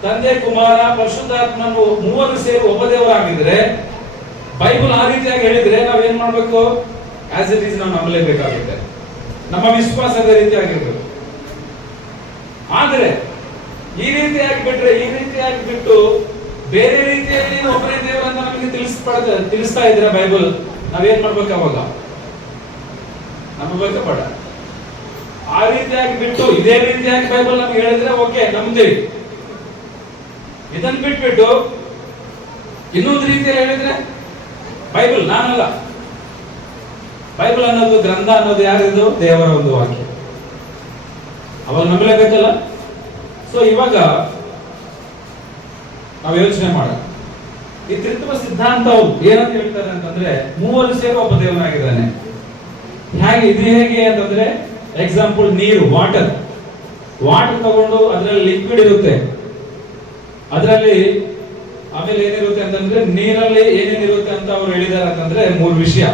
ತಂದೆ ಕುಮಾರ ಪರಿಶುದ್ಧಾತ್ಮನು ಮೂವರು ಸೇರಿ ಒಬ್ಬ ದೇವರಾಗಿದ್ರೆ ಬೈಬಲ್ ಆ ರೀತಿಯಾಗಿ ಹೇಳಿದ್ರೆ ನಾವ್ ಏನ್ ಮಾಡ್ಬೇಕು? ಆಸ್ ಇಟ್ ಈಸ್ ನಾವು ನಂಬಲೇಬೇಕಾಗುತ್ತೆ. ನಮ್ಮ ವಿಶ್ವಾಸದ ರೀತಿಯಾಗಿರ್ಬೇಕು. ಆದ್ರೆ ಈ ರೀತಿಯಾಗಿ ಬಿಟ್ರೆ, ಈ ರೀತಿಯಾಗಿ ಬಿಟ್ಟು ಬೇರೆ ರೀತಿಯಲ್ಲಿ ಒಬ್ಬನೇ ದೇವರನ್ನ ನಮಗೆ ತಿಳಿಸ್ತಾ ಇದ್ರೆ ಬೈಬಲ್, ನಾವೇನ್ ಮಾಡ್ಬೇಕು ಅವಾಗ? ನಂಬಬೇಕಾ ಬೇಡ? ಆ ರೀತಿಯಾಗಿ ಬಿಟ್ಟು ಇದೇ ರೀತಿಯಾಗಿ ಬೈಬಲ್ ನಮ್ಗೆ ಹೇಳಿದ್ರೆ ಓಕೆ, ನಂಬ್ತೀವಿ. ಇದನ್ನು ಬಿಟ್ಬಿಟ್ಟು ಇನ್ನೊಂದು ರೀತಿಯಲ್ಲಿ ಹೇಳಿದ್ರೆ ಬೈಬಲ್ ನಾನಲ್ಲ, ಬೈಬಲ್ ಅನ್ನೋದು ಗ್ರಂಥ ಅನ್ನೋದು ಯಾರಿದು? ದೇವರ ಒಂದು ವಾಕ್ಯ. ಅವಾಗ ನಂಬಲೇಬೇಕಲ್ಲ. ಸೊ ಇವಾಗ ನಾವು ಯೋಚನೆ ಮಾಡ, ಈ ತ್ರಿತ್ವ ಸಿದ್ಧಾಂತವು ಏನಂತ ಹೇಳ್ತಾರೆ ಅಂತಂದ್ರೆ, ಮೂವರು ಸೇರಿ ಒಬ್ಬ ದೇವನಾಗಿದ್ದಾನೆ. ಹೇಗೆ ಅಂತಂದ್ರೆ, ಎಕ್ಸಾಂಪಲ್ ನೀರು, ವಾಟರ್ ತಗೊಂಡು ಅದರಲ್ಲಿ ಲಿಕ್ವಿಡ್ ಇರುತ್ತೆ, ಅದರಲ್ಲಿ ಆಮೇಲೆ ಏನಿರುತ್ತೆ ಅಂತಂದ್ರೆ ನೀರಲ್ಲಿ ಏನೇನಿರುತ್ತೆ ಅಂತ ಅವ್ರು ಹೇಳಿದಾರೆ ಅಂತಂದ್ರೆ ಮೂರು ವಿಷಯ: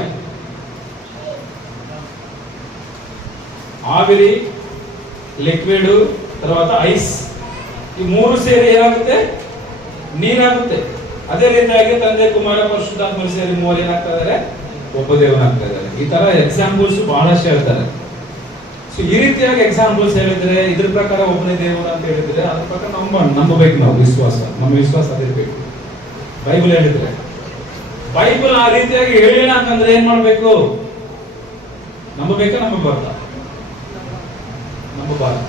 ಆವಿರಿ, ಲಿಕ್ವಿಡ್, తర్వాత ಐಸ್. ಈ ಮೂರು ಸೇರಿ ಏನಾಗುತ್ತೆ? ನೀರಾಗುತ್ತೆ. ಅದೇ ರೀತಿಯಾಗಿ ತಂದೆ, ಕುಮಾರ, ಪರಿಶುದ್ಧಾತ್ಮ ಸೇರಿ ಮೂವರು ಏನಾಗ್ತಾ ಇದಾರೆ? ಒಬ್ಬ ದೇವನಾಗ್ತಾ ಇದ್ದಾರೆ. ಈ ತರ ಎಕ್ಸಾಂಪಲ್ಸ್ ಬಹಳಷ್ಟು ಹೇಳ್ತಾರೆ. ಸೊ ಈ ರೀತಿಯಾಗಿ ಎಕ್ಸಾಂಪಲ್ಸ್ ಹೇಳಿದ್ರೆ, ಇದ್ರ ಪ್ರಕಾರ ಒಬ್ಬನೇ ದೇವರು ಅಂತ ಹೇಳಿದ್ರೆ ಅದ್ರ ಪ್ರಕಾರ ನಂಬಬೇಕು ನಾವು. ನಮ್ಮ ವಿಶ್ವಾಸ ಅದಿರ್ಬೇಕು. ಬೈಬಲ್ ಹೇಳಿದ್ರೆ, ಬೈಬಲ್ ಆ ರೀತಿಯಾಗಿ ಹೇಳಿಲ್ಲ ಅಂತಂದ್ರೆ ಏನ್ ಮಾಡ್ಬೇಕು? ನಂಬಬೇಕಾ? ನಂಬಬಾರ್ದ? ನಂಬಬಾರ್ದು.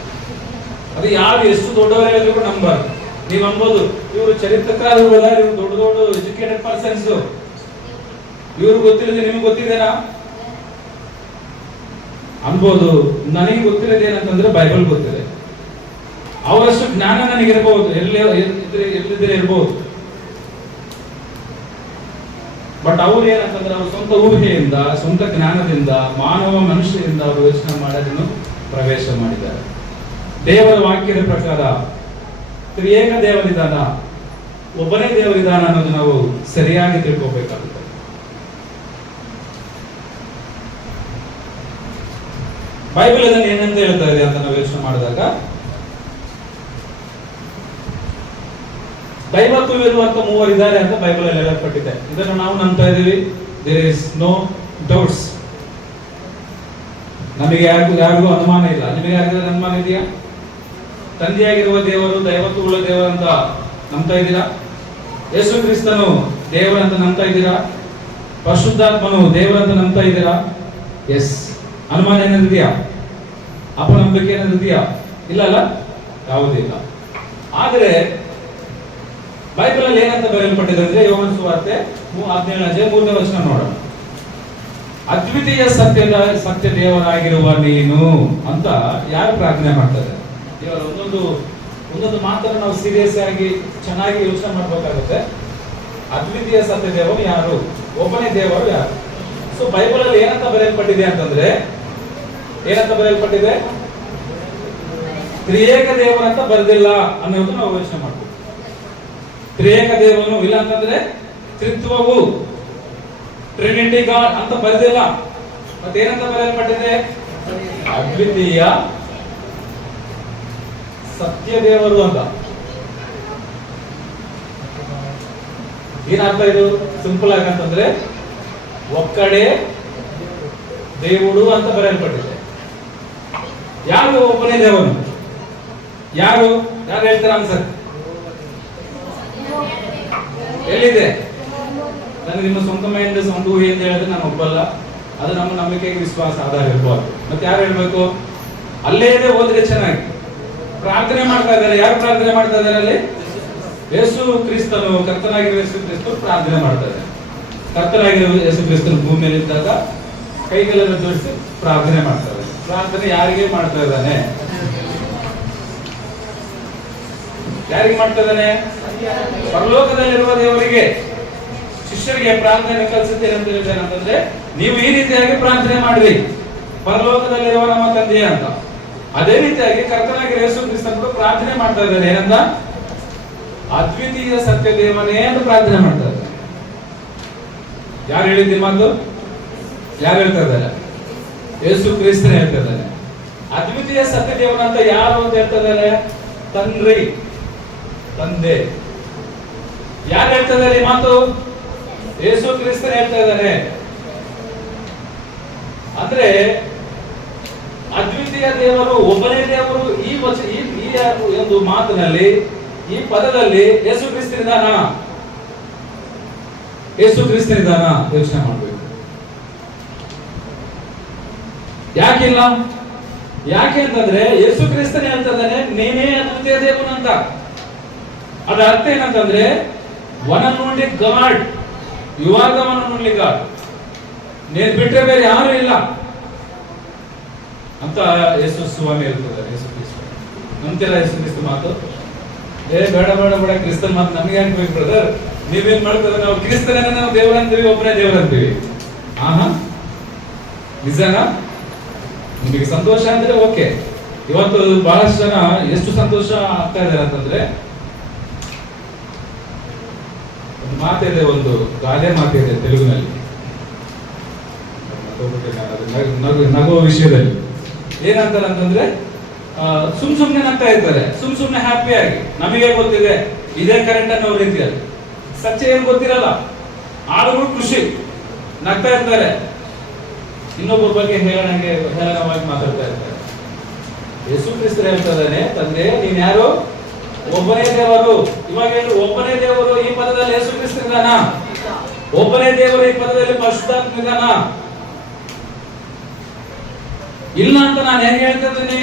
ಅದು ಯಾರು ಎಷ್ಟು ದೊಡ್ಡವರು ಹೇಳಿದ್ರು ನಂಬಬಾರ್ದು. ನೀವು ಅನ್ಬೋದು, ಇವರು ಚರಿತ್ರಕಾರರು, ಇವರು ದೊಡ್ಡ ಎಜುಕೇಟೆಡ್ ಪರ್ಸನ್ಸ್, ಇವ್ರು ಗೊತ್ತಿಲ್ಲದೆ ನಿಮ್ಗೆ ಗೊತ್ತಿದೇನಾ ಅನ್ಬೋದು. ನನಗೆ ಗೊತ್ತಿರೋದು ಏನಂತಂದ್ರೆ ಬೈಬಲ್ ಗೊತ್ತಿದೆ. ಅವರಷ್ಟು ಜ್ಞಾನ ನನಗಿರಬಹುದು, ಎಲ್ಲಿದ್ರೆ ಇರಬಹುದು. ಬಟ್ ಅವ್ರು ಏನಂತಂದ್ರೆ ಅವ್ರ ಸ್ವಂತ ಊಹೆಯಿಂದ, ಸ್ವಂತ ಜ್ಞಾನದಿಂದ, ಮನುಷ್ಯರಿಂದ ಅವರು ಯೋಚನೆ ಮಾಡೋದನ್ನು ಪ್ರವೇಶ ಮಾಡಿದ್ದಾರೆ. ದೇವರ ವಾಕ್ಯದ ಪ್ರಕಾರ ತ್ರಿಯೇಕ ದೇವರಿದಾನ, ಒಬ್ಬನೇ ದೇವರಿದಾನ ಅನ್ನೋದು ನಾವು ಸರಿಯಾಗಿ ತಿಳ್ಕೋಬೇಕಾಗುತ್ತೆ. ಬೈಬಲ್ ಅದನ್ನು ಏನಂತ ಹೇಳ್ತಾ ಇದೆ ಅಂತ ನಾವು ಯೋಚನೆ ಮಾಡಿದಾಗ, ದೈವತ್ವವಿರುವಂತ ಮೂವರಿದ್ದಾರೆ ಅಂತ ಬೈಬಲ್ ಅಲ್ಲಿ ಹೇಳಲ್ಪಟ್ಟಿದೆ. ಇದನ್ನು ನಾವು ನಂಬ್ತಾ ಇದೀವಿ. There is no doubts. ನಮಗೆ ಯಾರಿಗೂ ಅನುಮಾನ ಇಲ್ಲ. ನಿಮಗೆ ಯಾರಿಗಾದ್ರೂ ಅನುಮಾನ ಇದೆಯಾ? ತಂದೆಯಾಗಿರುವ ದೇವರು ದೈವತ್ವವುಳ್ಳ ದೇವರು ಅಂತ ನಂಬ್ತಾ ಇದ್ದೀರಾ? ಯೇಸು ಕ್ರಿಸ್ತನು ದೇವರಂತ ನಂಬ್ತಾ ಇದ್ದೀರಾ? ಪರಿಶುದ್ಧಾತ್ಮನು ದೇವರಂತ ನಂಬ್ತಾ ಇದ್ದೀರಾ? ಎಸ್. ಅನುಮಾನ ಏನಾದಿದೆಯಾ? ಅಪನಂಬಿಕೆ ಏನಾದಿದೆಯಾ? ಇಲ್ಲ ಅಲ್ಲ, ಯಾವುದೇ ಇಲ್ಲ. ಆದರೆ ಬೈಬಲ್ ಅಲ್ಲಿ ಏನಂತ ಬರೆಯಲ್ಪಟ್ಟಿದೆ ಅಂದ್ರೆ, ಯೋಹಾನ ಸುವಾರ್ತೆ 17:3 ನೋಡೋಣ. ಅದ್ವಿತೀಯ ಸತ್ಯ ದೇವರಾಗಿರುವ ನೀನು ಅಂತ ಯಾರು ಪ್ರಾರ್ಥನೆ ಮಾಡ್ತಾರೆ? ಇವಾಗ ಒಂದೊಂದು ಮಾತನ್ನು ನಾವು ಸೀರಿಯಸ್ ಆಗಿ ಚೆನ್ನಾಗಿ ಯೋಚನೆ ಮಾಡ್ಬೇಕಾಗುತ್ತೆ. ಅದ್ವಿತೀಯ ಸತ್ಯ ದೇವರು ಯಾರು? ಒಬ್ಬನೇ ದೇವರು ಯಾರು? ಸೊ ಬೈಬಲ್ ಅಲ್ಲಿ ಏನಂತ ಬರೆಯಲ್ಪಟ್ಟಿದೆ ಅಂತಂದ್ರೆ, ತ್ರಿಯೇಕ ದೇವರಂತ ಬರೆದಿಲ್ಲ ಅನ್ನೋದು ನಾವು ಯೋಚನೆ ಮಾಡ್ತೀವಿ. ತ್ರಿಯೇಕ ದೇವನು ಇಲ್ಲ ಅಂತಂದ್ರೆ ತ್ರಿತ್ವವು, ಟ್ರಿನಿಟಿ ಗಾಡ್ ಅಂತ ಬರೆದಿಲ್ಲ. ಮತ್ತೇನಂತ ಬರೆಯಲ್ಪಟ್ಟಿದೆ? ಅದ್ವಿತೀಯ ಸತ್ಯ ದೇವರು ಅಂತ. ಏನರ್ಥ ಇದು? ಸಿಂಪಲ್ ಆಗಿ ಅಂತಂದ್ರೆ ಒಕ್ಕಡೆ ದೇವುಡು ಅಂತ ಬರೆಯಲ್ಪಟ್ಟಿದೆ. ಯಾರು ಒಬ್ಬನೇ ದೇವನು? ಯಾರು ಹೇಳ್ತಾರ ಆನ್ಸರ್? ಎಲ್ಲಿದೆ? ನನಗೆ ನಿಮ್ಮ ಸ್ವಂತ ಮೈಂಡ್ ಸ್ವಂತ ಊಹೆ ಅಂತ ಹೇಳಿದ್ರೆ ನಾನು ಒಪ್ಪಲ್ಲ. ಅದು ನಮ್ಮ ನಂಬಿಕೆಗೆ ವಿಶ್ವಾಸ ಆಧಾರ ಇರಬಾರ್ದು. ಮತ್ತೆ ಯಾರು ಹೇಳ್ಬೇಕು? ಅಲ್ಲೇ ಇದೆ, ಹೋದ್ರೆ ಚೆನ್ನಾಗಿ. ಪ್ರಾರ್ಥನೆ ಮಾಡ್ತಾ ಇದ್ದಾರೆ. ಯಾರು ಪ್ರಾರ್ಥನೆ ಮಾಡ್ತಾ ಇದ್ದಾರೆ ಅಲ್ಲಿ? ಯೇಸು ಕ್ರಿಸ್ತನು, ಕರ್ತನಾಗಿರುವ ಯೇಸು ಕ್ರಿಸ್ತನು ಪ್ರಾರ್ಥನೆ ಮಾಡ್ತಾ ಇದ್ದಾರೆ. ಕರ್ತನಾಗಿರುವ ಯೇಸು ಕ್ರಿಸ್ತನು ಭೂಮಿಯಲ್ಲಿ ಇದ್ದಾಗ ಕೈಗಳನ್ನು ಜೋಡಿಸಿ ಪ್ರಾರ್ಥನೆ ಮಾಡ್ತಾರೆ. ಪ್ರಾರ್ಥನೆ ಯಾರಿಗೆ ಮಾಡ್ತಾ ಇದ್ದಾನೆ? ಯಾರಿಗೆ ಮಾಡ್ತಾ ಇದ್ದಾನೆ? ಪರಲೋಕದಲ್ಲಿರುವ ದೇವರಿಗೆ. ಶಿಷ್ಯರಿಗೆ ಪ್ರಾರ್ಥನೆ ಕಲಿಸುತ್ತೇನೆ ಅಂತ ಹೇಳಿದ್ದೇನೆ ಅಂತಂದ್ರೆ, ನೀವು ಈ ರೀತಿಯಾಗಿ ಪ್ರಾರ್ಥನೆ ಮಾಡ್ರಿ, ಪರಲೋಕದಲ್ಲಿರುವ ನಮ್ಮ ತಂದೆಯೇ ಅಂತ. ಅದೇ ರೀತಿಯಾಗಿ ಕರ್ತನಾಗಿರುವ ಯೇಸು ಕ್ರಿಸ್ತನು ಪ್ರಾರ್ಥನೆ ಮಾಡ್ತಾ ಇದ್ದಾರೆ. ಏನಂತ? ಅದ್ವಿತೀಯ ಸತ್ಯ ದೇವನೇ ಅಂತ ಪ್ರಾರ್ಥನೆ ಮಾಡ್ತಾ ಇದ್ದಾರೆ. ಯಾರು ಹೇಳಿದ್ದಿ ಮಾತು? ಯಾರು ಹೇಳ್ತಾ ಇದ್ದಾರೆ? ಯೇಸು ಕ್ರಿಸ್ತನೇ ಹೇಳ್ತಾ ಇದ್ದಾನೆ. ಅದ್ವಿತೀಯ ಸತ್ಯ ದೇವನಂತ ಯಾರು ಅಂತ ಹೇಳ್ತಾ ಇದ್ದಾರೆ? ತಂದೆ. ಯಾರು ಹೇಳ್ತಾ ಇದ್ದಾರೆ ಈ ಮಾತು? ಯೇಸು ಕ್ರಿಸ್ತನೇ ಹೇಳ್ತಾ ಇದ್ದಾನೆ. ಅಂದ್ರೆ ಅದ್ವಿತೀಯ ದೇವರು, ಒಬ್ಬನೇ ದೇವರು. ಈ ಒಂದು ಮಾತಿನಲ್ಲಿ, ಈ ಪದದಲ್ಲಿ ಯೇಸು ಕ್ರಿಸ್ತನಿದಾನ? ಯೇಸು ಕ್ರಿಸ್ತನಿದಾನ? ಯೋಚನೆ ಮಾಡಬೇಕು. ಯಾಕಿಲ್ಲ? ಯಾಕೆ ಅಂತಂದ್ರೆ ಯೇಸು ಕ್ರಿಸ್ತನೇ ಹೇಳ್ತಾ ಇದ್ದಾನೆ, ನೀನೇ ಅದ್ವಿತೀಯ ದೇವನು ಅಂತ. ಅದರ ಅರ್ಥ ಏನಂತಂದ್ರೆ one and only God, you are the one and only God, ನೀನು ಬಿಟ್ಟರೆ ಬೇರೆ ಯಾರು ಇಲ್ಲ ಅಂತ ಯೇಸು ಸ್ವಾಮಿ ಹೇಳ್ತಿದ್ದಾರೆ. ಯೇಸು ಕ್ರಿಸ್ತ ನಂತರ ಯೇಸು ಕ್ರಿಸ್ತ ಮಾತು ಬೇಡ ಬೇಡ ಬೇಡ ಕ್ರಿಸ್ತನ್ ಮಾತು ನಮಗೆ ಅನ್ಬೇಕು ಬ್ರದರ್. ನೀವೇನ್ ಮಾಡ್ತಾರೆ, ನಾವು ಕ್ರಿಸ್ತನ ನಾವು ದೇವರ ಅಂತೀವಿ, ಒಬ್ಬನೇ ದೇವರ ಅಂತೀವಿ. ಆಹಾ, ನಿಜನಾ? ನಿಮಗೆ ಸಂತೋಷ ಅಂದ್ರೆ ಓಕೆ. ಇವತ್ತು ಬಹಳಷ್ಟು ಜನ ಎಷ್ಟು ಸಂತೋಷ ಆಗ್ತಾ ಇದ್ದಾರೆ ಅಂತಂದ್ರೆ, ಒಂದು ಮಾತಿದೆ, ಒಂದು ಗಾದೆ ಮಾತಿದೆ ತೆಲುಗಿನಲ್ಲಿ, ನಗುವ ವಿಷಯದಲ್ಲಿ ಏನಂತಾರೆ ಅಂತಂದ್ರೆ, ಸುಮ್ನೆ ನಗ್ತಾ ಇರ್ತಾರೆ, ಸುಮ್ನೆ ಹ್ಯಾಪಿಯಾಗಿ. ನಮಗೆ ಗೊತ್ತಿದೆ ಇದೇ ಕರೆಂಟ್ ಅನ್ನೋ ರೀತಿಯಲ್ಲಿ, ಸತ್ಯ ಏನು ಗೊತ್ತಿರಲ್ಲ, ಆದರೂ ಖುಷಿ ನಗ್ತಾ ಇರ್ತಾರೆ, ಇನ್ನೊಬ್ಬರ ಬಗ್ಗೆ ಹೇಳನವಾಗಿ ಮಾತಾಡ್ತಾ ಇರ್ತಾರೆ. ಯೇಸು ಕ್ರಿಸ್ತರು ಹೇಳ್ತಾ ಇದ್ದಾನೆ, ತಂದೆ ನೀನ್ ಯಾರು? ಒಬ್ಬನೇ ದೇವರು. ಇವಾಗ ಹೇಳು, ಒಬ್ಬನೇ ದೇವರು ಈ ಪದದಲ್ಲಿ ಯೇಸು ಕ್ರಿಸ್ತ ಇದ್ದಾನ? ಒಬ್ಬನೇ ದೇವರು ಈ ಪದದಲ್ಲಿ ಪರಿಶುದ್ಧಾತ್ಮ ಇದ್ದಾನ? ಇಲ್ಲ ಅಂತ ನಾನು ಹೆಂಗೆ ಹೇಳ್ತಾ ಇದ್ದೀನಿ?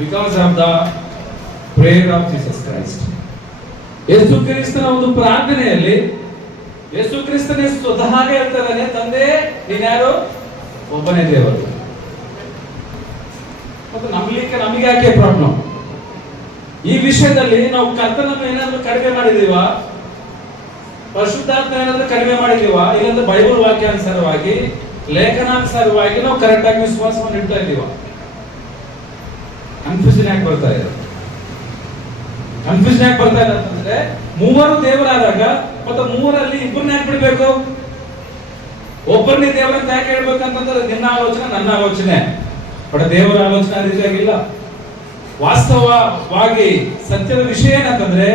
Because of the prayer of Jesus Christ. ಯೇಸು ಕ್ರಿಸ್ತನ ಒಂದು ಪ್ರಾರ್ಥನೆಯಲ್ಲಿ ಯೇಸು ಕ್ರಿಸ್ತನೇ ಸ್ವತಃ ಹೇಳ್ತಾ ಇದ್ದಾನೆ, ತಂದೆ ನೀನ್ ಯಾರು? ಒಬ್ಬನೇ ದೇವರು. ಮತ್ತು ನಮಗೆ ಯಾಕೆ ಪ್ರಾಬ್ಲಮ್? ಈ ವಿಷಯದಲ್ಲಿ ನಾವು ಕರ್ತನನ್ನು ಏನಾದ್ರೂ ಕಡಿಮೆ ಮಾಡಿದೀವ? ಪರಿಶುದ್ಧಾತ್ಮ ಏನಾದ್ರೂ ಕಡಿಮೆ ಮಾಡಿದೀವ? ಇಲ್ಲಂದ್ರೆ ಬೈಬಲ್ ವಾಕ್ಯಾನುಸಾರವಾಗಿ, ಲೇಖನಾನುಸಾರವಾಗಿ ನಾವು ಕರೆಕ್ಟ್ ಆಗಿ ವಿಶ್ವಾಸವನ್ನು ಇಡ್ತಾ ಇದೀವ? ಕನ್ಫ್ಯೂಷನ್ ಯಾಕೆ ಬರ್ತಾ ಇದೆ? ಕನ್ಫ್ಯೂಷನ್ ಯಾಕೆ ಬರ್ತಾ ಇದೆ ಅಂತಂದ್ರೆ, ಮೂವರು ದೇವರಾದಾಗ ಮತ್ತೆ ಮೂವರಲ್ಲಿ ಇಬ್ಬರನ್ನ ಯಾಕೆ ಬಿಡ್ಬೇಕು? ಒಬ್ಬರನ್ನೇ ದೇವರಂತ ಯಾಕೆ ಹೇಳ್ಬೇಕಂತಂದ್ರೆ, ನಿನ್ನ ಆಲೋಚನೆ ನನ್ನ ಆಲೋಚನೆ, ಬಟ್ ದೇವರ ಆಲೋಚನೆ ಆ ರೀತಿಯಾಗಿಲ್ಲ. ವಾಸ್ತವವಾಗಿ ಸತ್ಯದ ವಿಷಯ ಏನಂತಂದ್ರೆ,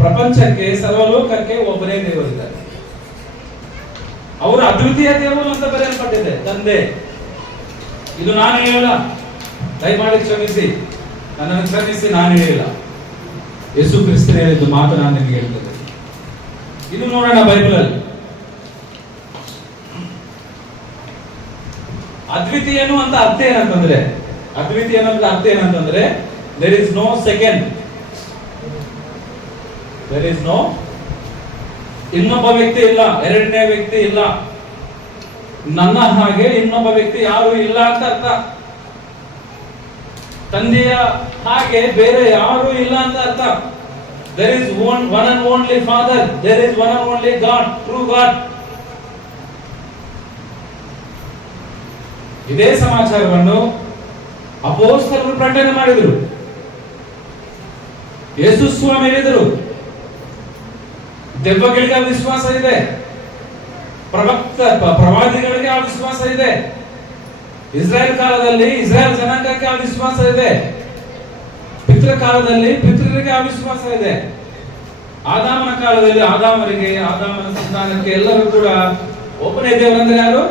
ಪ್ರಪಂಚಕ್ಕೆ ಸರ್ವಲೋಕಕ್ಕೆ ಒಬ್ಬನೇ ದೇವರಿದ್ದಾರೆ. ಅವರು ಅದ್ವಿತೀಯ ದೇವರು ಅಂತ ಬರೆಯಲ್ಪಟ್ಟಿದೆ, ತಂದೆ. ಇದು ನಾನು ಹೇಳಲ್ಲ, ದಯಮಾಡಿ ಕ್ಷಮಿಸಿ, ನನ್ನನ್ನು ಕ್ಷಮಿಸಿ, ನಾನು ಹೇಳಿಲ್ಲ. ಯೇಸು ಕ್ರಿಸ್ತರು ಹೇಳಿದ್ದು ಮಾತು ನಾನು ನಿಮಗೆ ಹೇಳ್ತೇನೆ. ಇದು ನೋಡೋಣ ಬೈಬಲ್ ಅಲ್ಲಿ. ಅದ್ವಿತೀಯನು ಅಂತ ಅರ್ಥ ಏನಂತಂದ್ರೆ, ಅದ್ವಿತೀಯ ಅನ್ನೋದ್ರ ಅರ್ಥ ಏನಂತಂದ್ರೆ, there is no second, there is no, ಇನ್ನೊಬ್ಬ ವ್ಯಕ್ತಿ ಇಲ್ಲ, ಎರಡನೇ ವ್ಯಕ್ತಿ ಇಲ್ಲ, ನನ್ನ ಹಾಗೆ ಇನ್ನೊಬ್ಬ ವ್ಯಕ್ತಿ ಯಾರು ಇಲ್ಲ ಅಂತ ಅರ್ಥ. ತಂದೆಯ ಹಾಗೆ ಬೇರೆ ಯಾರು ಇಲ್ಲ ಅಂತ ಅರ್ಥ. There is one and only Father, there is one and only God, true God. ಇದೇ ಸಮಾಚಾರವನ್ನು ಅಪೊಸ್ತಲರು ಪ್ರಕಟಣೆ ಮಾಡಿದರು. ಯೇಸು ಸ್ವಾಮಿ ಹೇಳಿದರು, ದೆವ್ವಗಳಿಗೆ ಆ ವಿಶ್ವಾಸ ಇದೆ, ಪ್ರವಾದಿಗಳಿಗೆ ಆ ವಿಶ್ವಾಸ ಇದೆ, ಇಸ್ರಾಯೇಲ್ ಕಾಲದಲ್ಲಿ ಇಸ್ರಾಯೇಲ್ ಜನಾಂಗಕ್ಕೆ ಆ ವಿಶ್ವಾಸ ಇದೆ, ಪಿತೃ ಕಾಲದಲ್ಲಿ ಪಿತೃರಿಗೆ ಆ ವಿಶ್ವಾಸ ಇದೆ, ಆದಾಮನ ಕಾಲದಲ್ಲಿ ಆದಾಮರಿಗೆ, ಆದಾಮನ ಸಂತಾನಕ್ಕೆ ಎಲ್ಲರೂ ಕೂಡ ಒಬ್ಬನೇ ದೇವರಂದ್ರೆ ಯಾರು?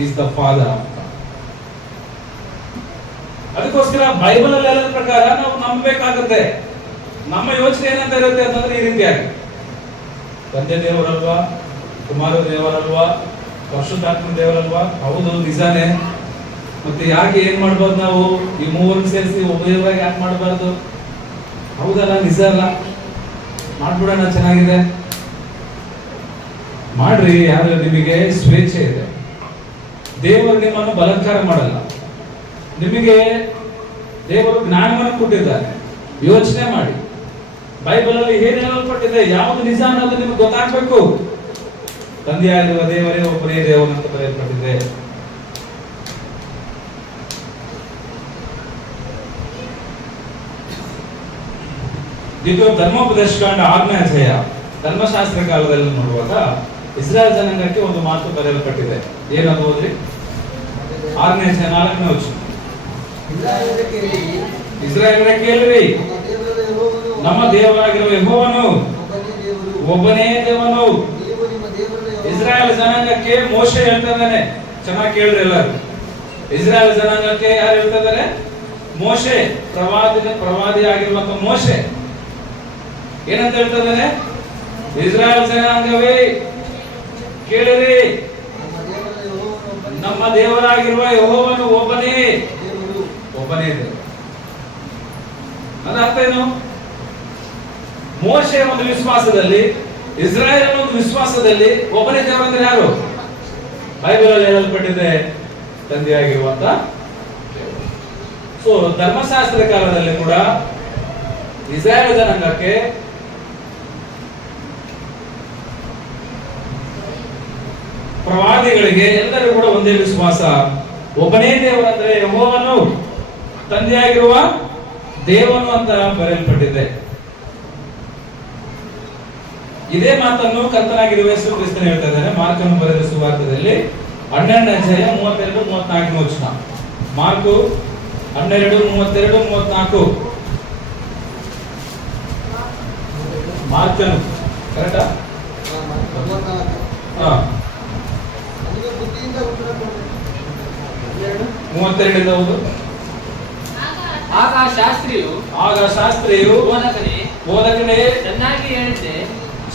Is the father of god. ಅದಕ್ಕೋಸ್ಕರ ಬೈಬಲ್ ಅಲ್ಲಿ ಹೇಳೋದ ಪ್ರಕಾರ ನಾವು ನಂಬಬೇಕಾಗುತ್ತೆ. ನಮ್ಮ ಯೋಚನೆ ಏನಂತ ಇರುತ್ತೆ ಅಂತಂದ್ರೆ ಈ ರೀತಿಯಾಗಿ, ತಂದೆ ದೇವರಲ್ವಾ, ಕುಮಾರ ದೇವರಲ್ವಾ, ಪರಿಶುದ್ಧಾತ್ಮ ದೇವರಲ್ವಾ? ಹೌದು, ನಿಜಾನೇ. ಮತ್ತೆ ಯಾಕೆ ಏನ್ ಮಾಡ್ಬೋದು ನಾವು? ಈ ಮೂವರನ್ನು ಸೇರಿಸಿ ಒಬ್ಬ ದೇವರಾಗಿ ಯಾಕೆ ಮಾಡಬಾರ್ದು? ಹೌದಲ್ಲ, ನಿಜ ಅಲ್ಲ? ಮಾಡ್ಬಿಡೋಣ, ಚೆನ್ನಾಗಿದೆ, ಮಾಡ್ರಿ. ಯಾರು ನಿಮಗೆ ಸ್ವೇಚ್ಛೆ ಇದೆ. ದೇವರು ನಿಮ್ಮನ್ನು ಬಲಾತ್ಕಾರ ಮಾಡಲ್ಲ. ನಿಮಗೆ ದೇವರು ಜ್ಞಾನವನ್ನು ಕೊಟ್ಟಿದ್ದಾರೆ, ಯೋಚನೆ ಮಾಡಿ. ಬೈಬಲ್ ಅಲ್ಲಿ ಏನ್ ಹೇಳಲ್ಪಟ್ಟಿದೆ, ಯಾವುದು ನಿಜ ಅನ್ನೋದು ನಿಮ್ಗೆ ಗೊತ್ತಾಗ್ಬೇಕು. ತಂದೆಯಾಗಿರುವ ದೇವರೇ ಒಬ್ಬನೇ ದೇವರು ಅಂತ ಬರೆಯಲ್ಪಟ್ಟಿದೆ. ಇದು ಧರ್ಮೋಪದೇಶಕಾಂಡ 6ನೇ ಅಧ್ಯಾಯ, ಧರ್ಮಶಾಸ್ತ್ರ ಕಾಲದಲ್ಲಿ ನೋಡುವಾಗ ಇಸ್ರಾಯೇಲ್ ಜನಾಂಗಕ್ಕೆ ಒಂದು ಮಾತು ಬರೆಯಲ್ಪಟ್ಟಿದೆ. ಏನದು ಓದ್ರಿ? 6ನೇ ಅಧ್ಯಾಯ 4ನೇ ವಚನ. ಇಸ್ರಾಯೇಲರೇ ಕೇಳಿರಿ, ನಮ್ಮ ದೇವರಾಗಿರುವ ಯೆಹೋವನು ಒಬ್ಬನೇ ದೇವನು. ಇಸ್ರಾಯೇಲ್ ಜನಾಂಗಕ್ಕೆ ಮೋಶೆ ಹೇಳ್ತಾ ಇದ್ದಾನೆ, ಚೆನ್ನಾಗಿ ಕೇಳಿದ್ರೆ ಎಲ್ಲರೂ. ಇಸ್ರಾಯೇಲ್ ಜನಾಂಗಕ್ಕೆ ಯಾರು ಹೇಳ್ತಾ ಇದ್ದಾರೆ? ಮೋಶೆ, ಪ್ರವಾದಿ ಆಗಿರುವಂತ ಮೋಶೆ ಏನಂತ ಹೇಳ್ತಾ ಇದ್ದಾನೆ? ಇಸ್ರಾಯೇಲ್ ಜನಾಂಗವೇ ಕೇಳಿರಿ, ನಮ್ಮ ದೇವರಾಗಿರುವ ಯೆಹೋವನು ಒಬ್ಬನೇ ದೇವರು. ಅದರ ಅರ್ಥ ಏನು? ಮೋಶೆಯ ಒಂದು ವಿಶ್ವಾಸದಲ್ಲಿ, ಇಸ್ರಾಯೇಲ್ ಒಂದು ವಿಶ್ವಾಸದಲ್ಲಿ ಒಬ್ಬನೇ ದೇವರು ಅಂದ್ರೆ ಯಾರು? ಬೈಬಲ್ ಅಲ್ಲಿ ಹೇಳಲ್ಪಟ್ಟಿದೆ, ತಂದೆಯಾಗಿರುವಂತ. ಸೊ ಧರ್ಮಶಾಸ್ತ್ರ ಕಾಲದಲ್ಲಿ ಕೂಡ ಇಸ್ರಾಯೇಲ್ ಜನಾಂಗಕ್ಕೆ ಪ್ರವಾದಿಗಳಿಗೆ ಎಲ್ಲರಿಗೂ ಕೂಡ ಒಂದೇ ವಿಶ್ವಾಸ, ಒಬ್ಬನೇ ದೇವರಂದ್ರೆ ಯೆಹೋವನು, ತಂದೆಯಾಗಿರುವ ದೇವನು ಅಂತ ಬರೆಯಲ್ಪಟ್ಟಿದೆ. ಇದೇ ಮಾತನ್ನು ಕರ್ತನಾಗಿರುವ ಯೇಸು ಕ್ರಿಸ್ತನು ಹೇಳ್ತಾ ಇದ್ದಾನೆ ಮಾರ್ಕನು ಬರೆದ ಸುವಾರ್ತೆಯಲ್ಲಿ 12ನೇ ಅಧ್ಯಾಯ 32-34 ವಚನ. ಮಾರ್ಕು 12:32-34. ಮಾರ್ಕನು ಕರೆಕ್ಟಾ? 32 ಹೌದು. ಆಗ ಶಾಸ್ತ್ರಿಯು ಬೋಧಕನೇ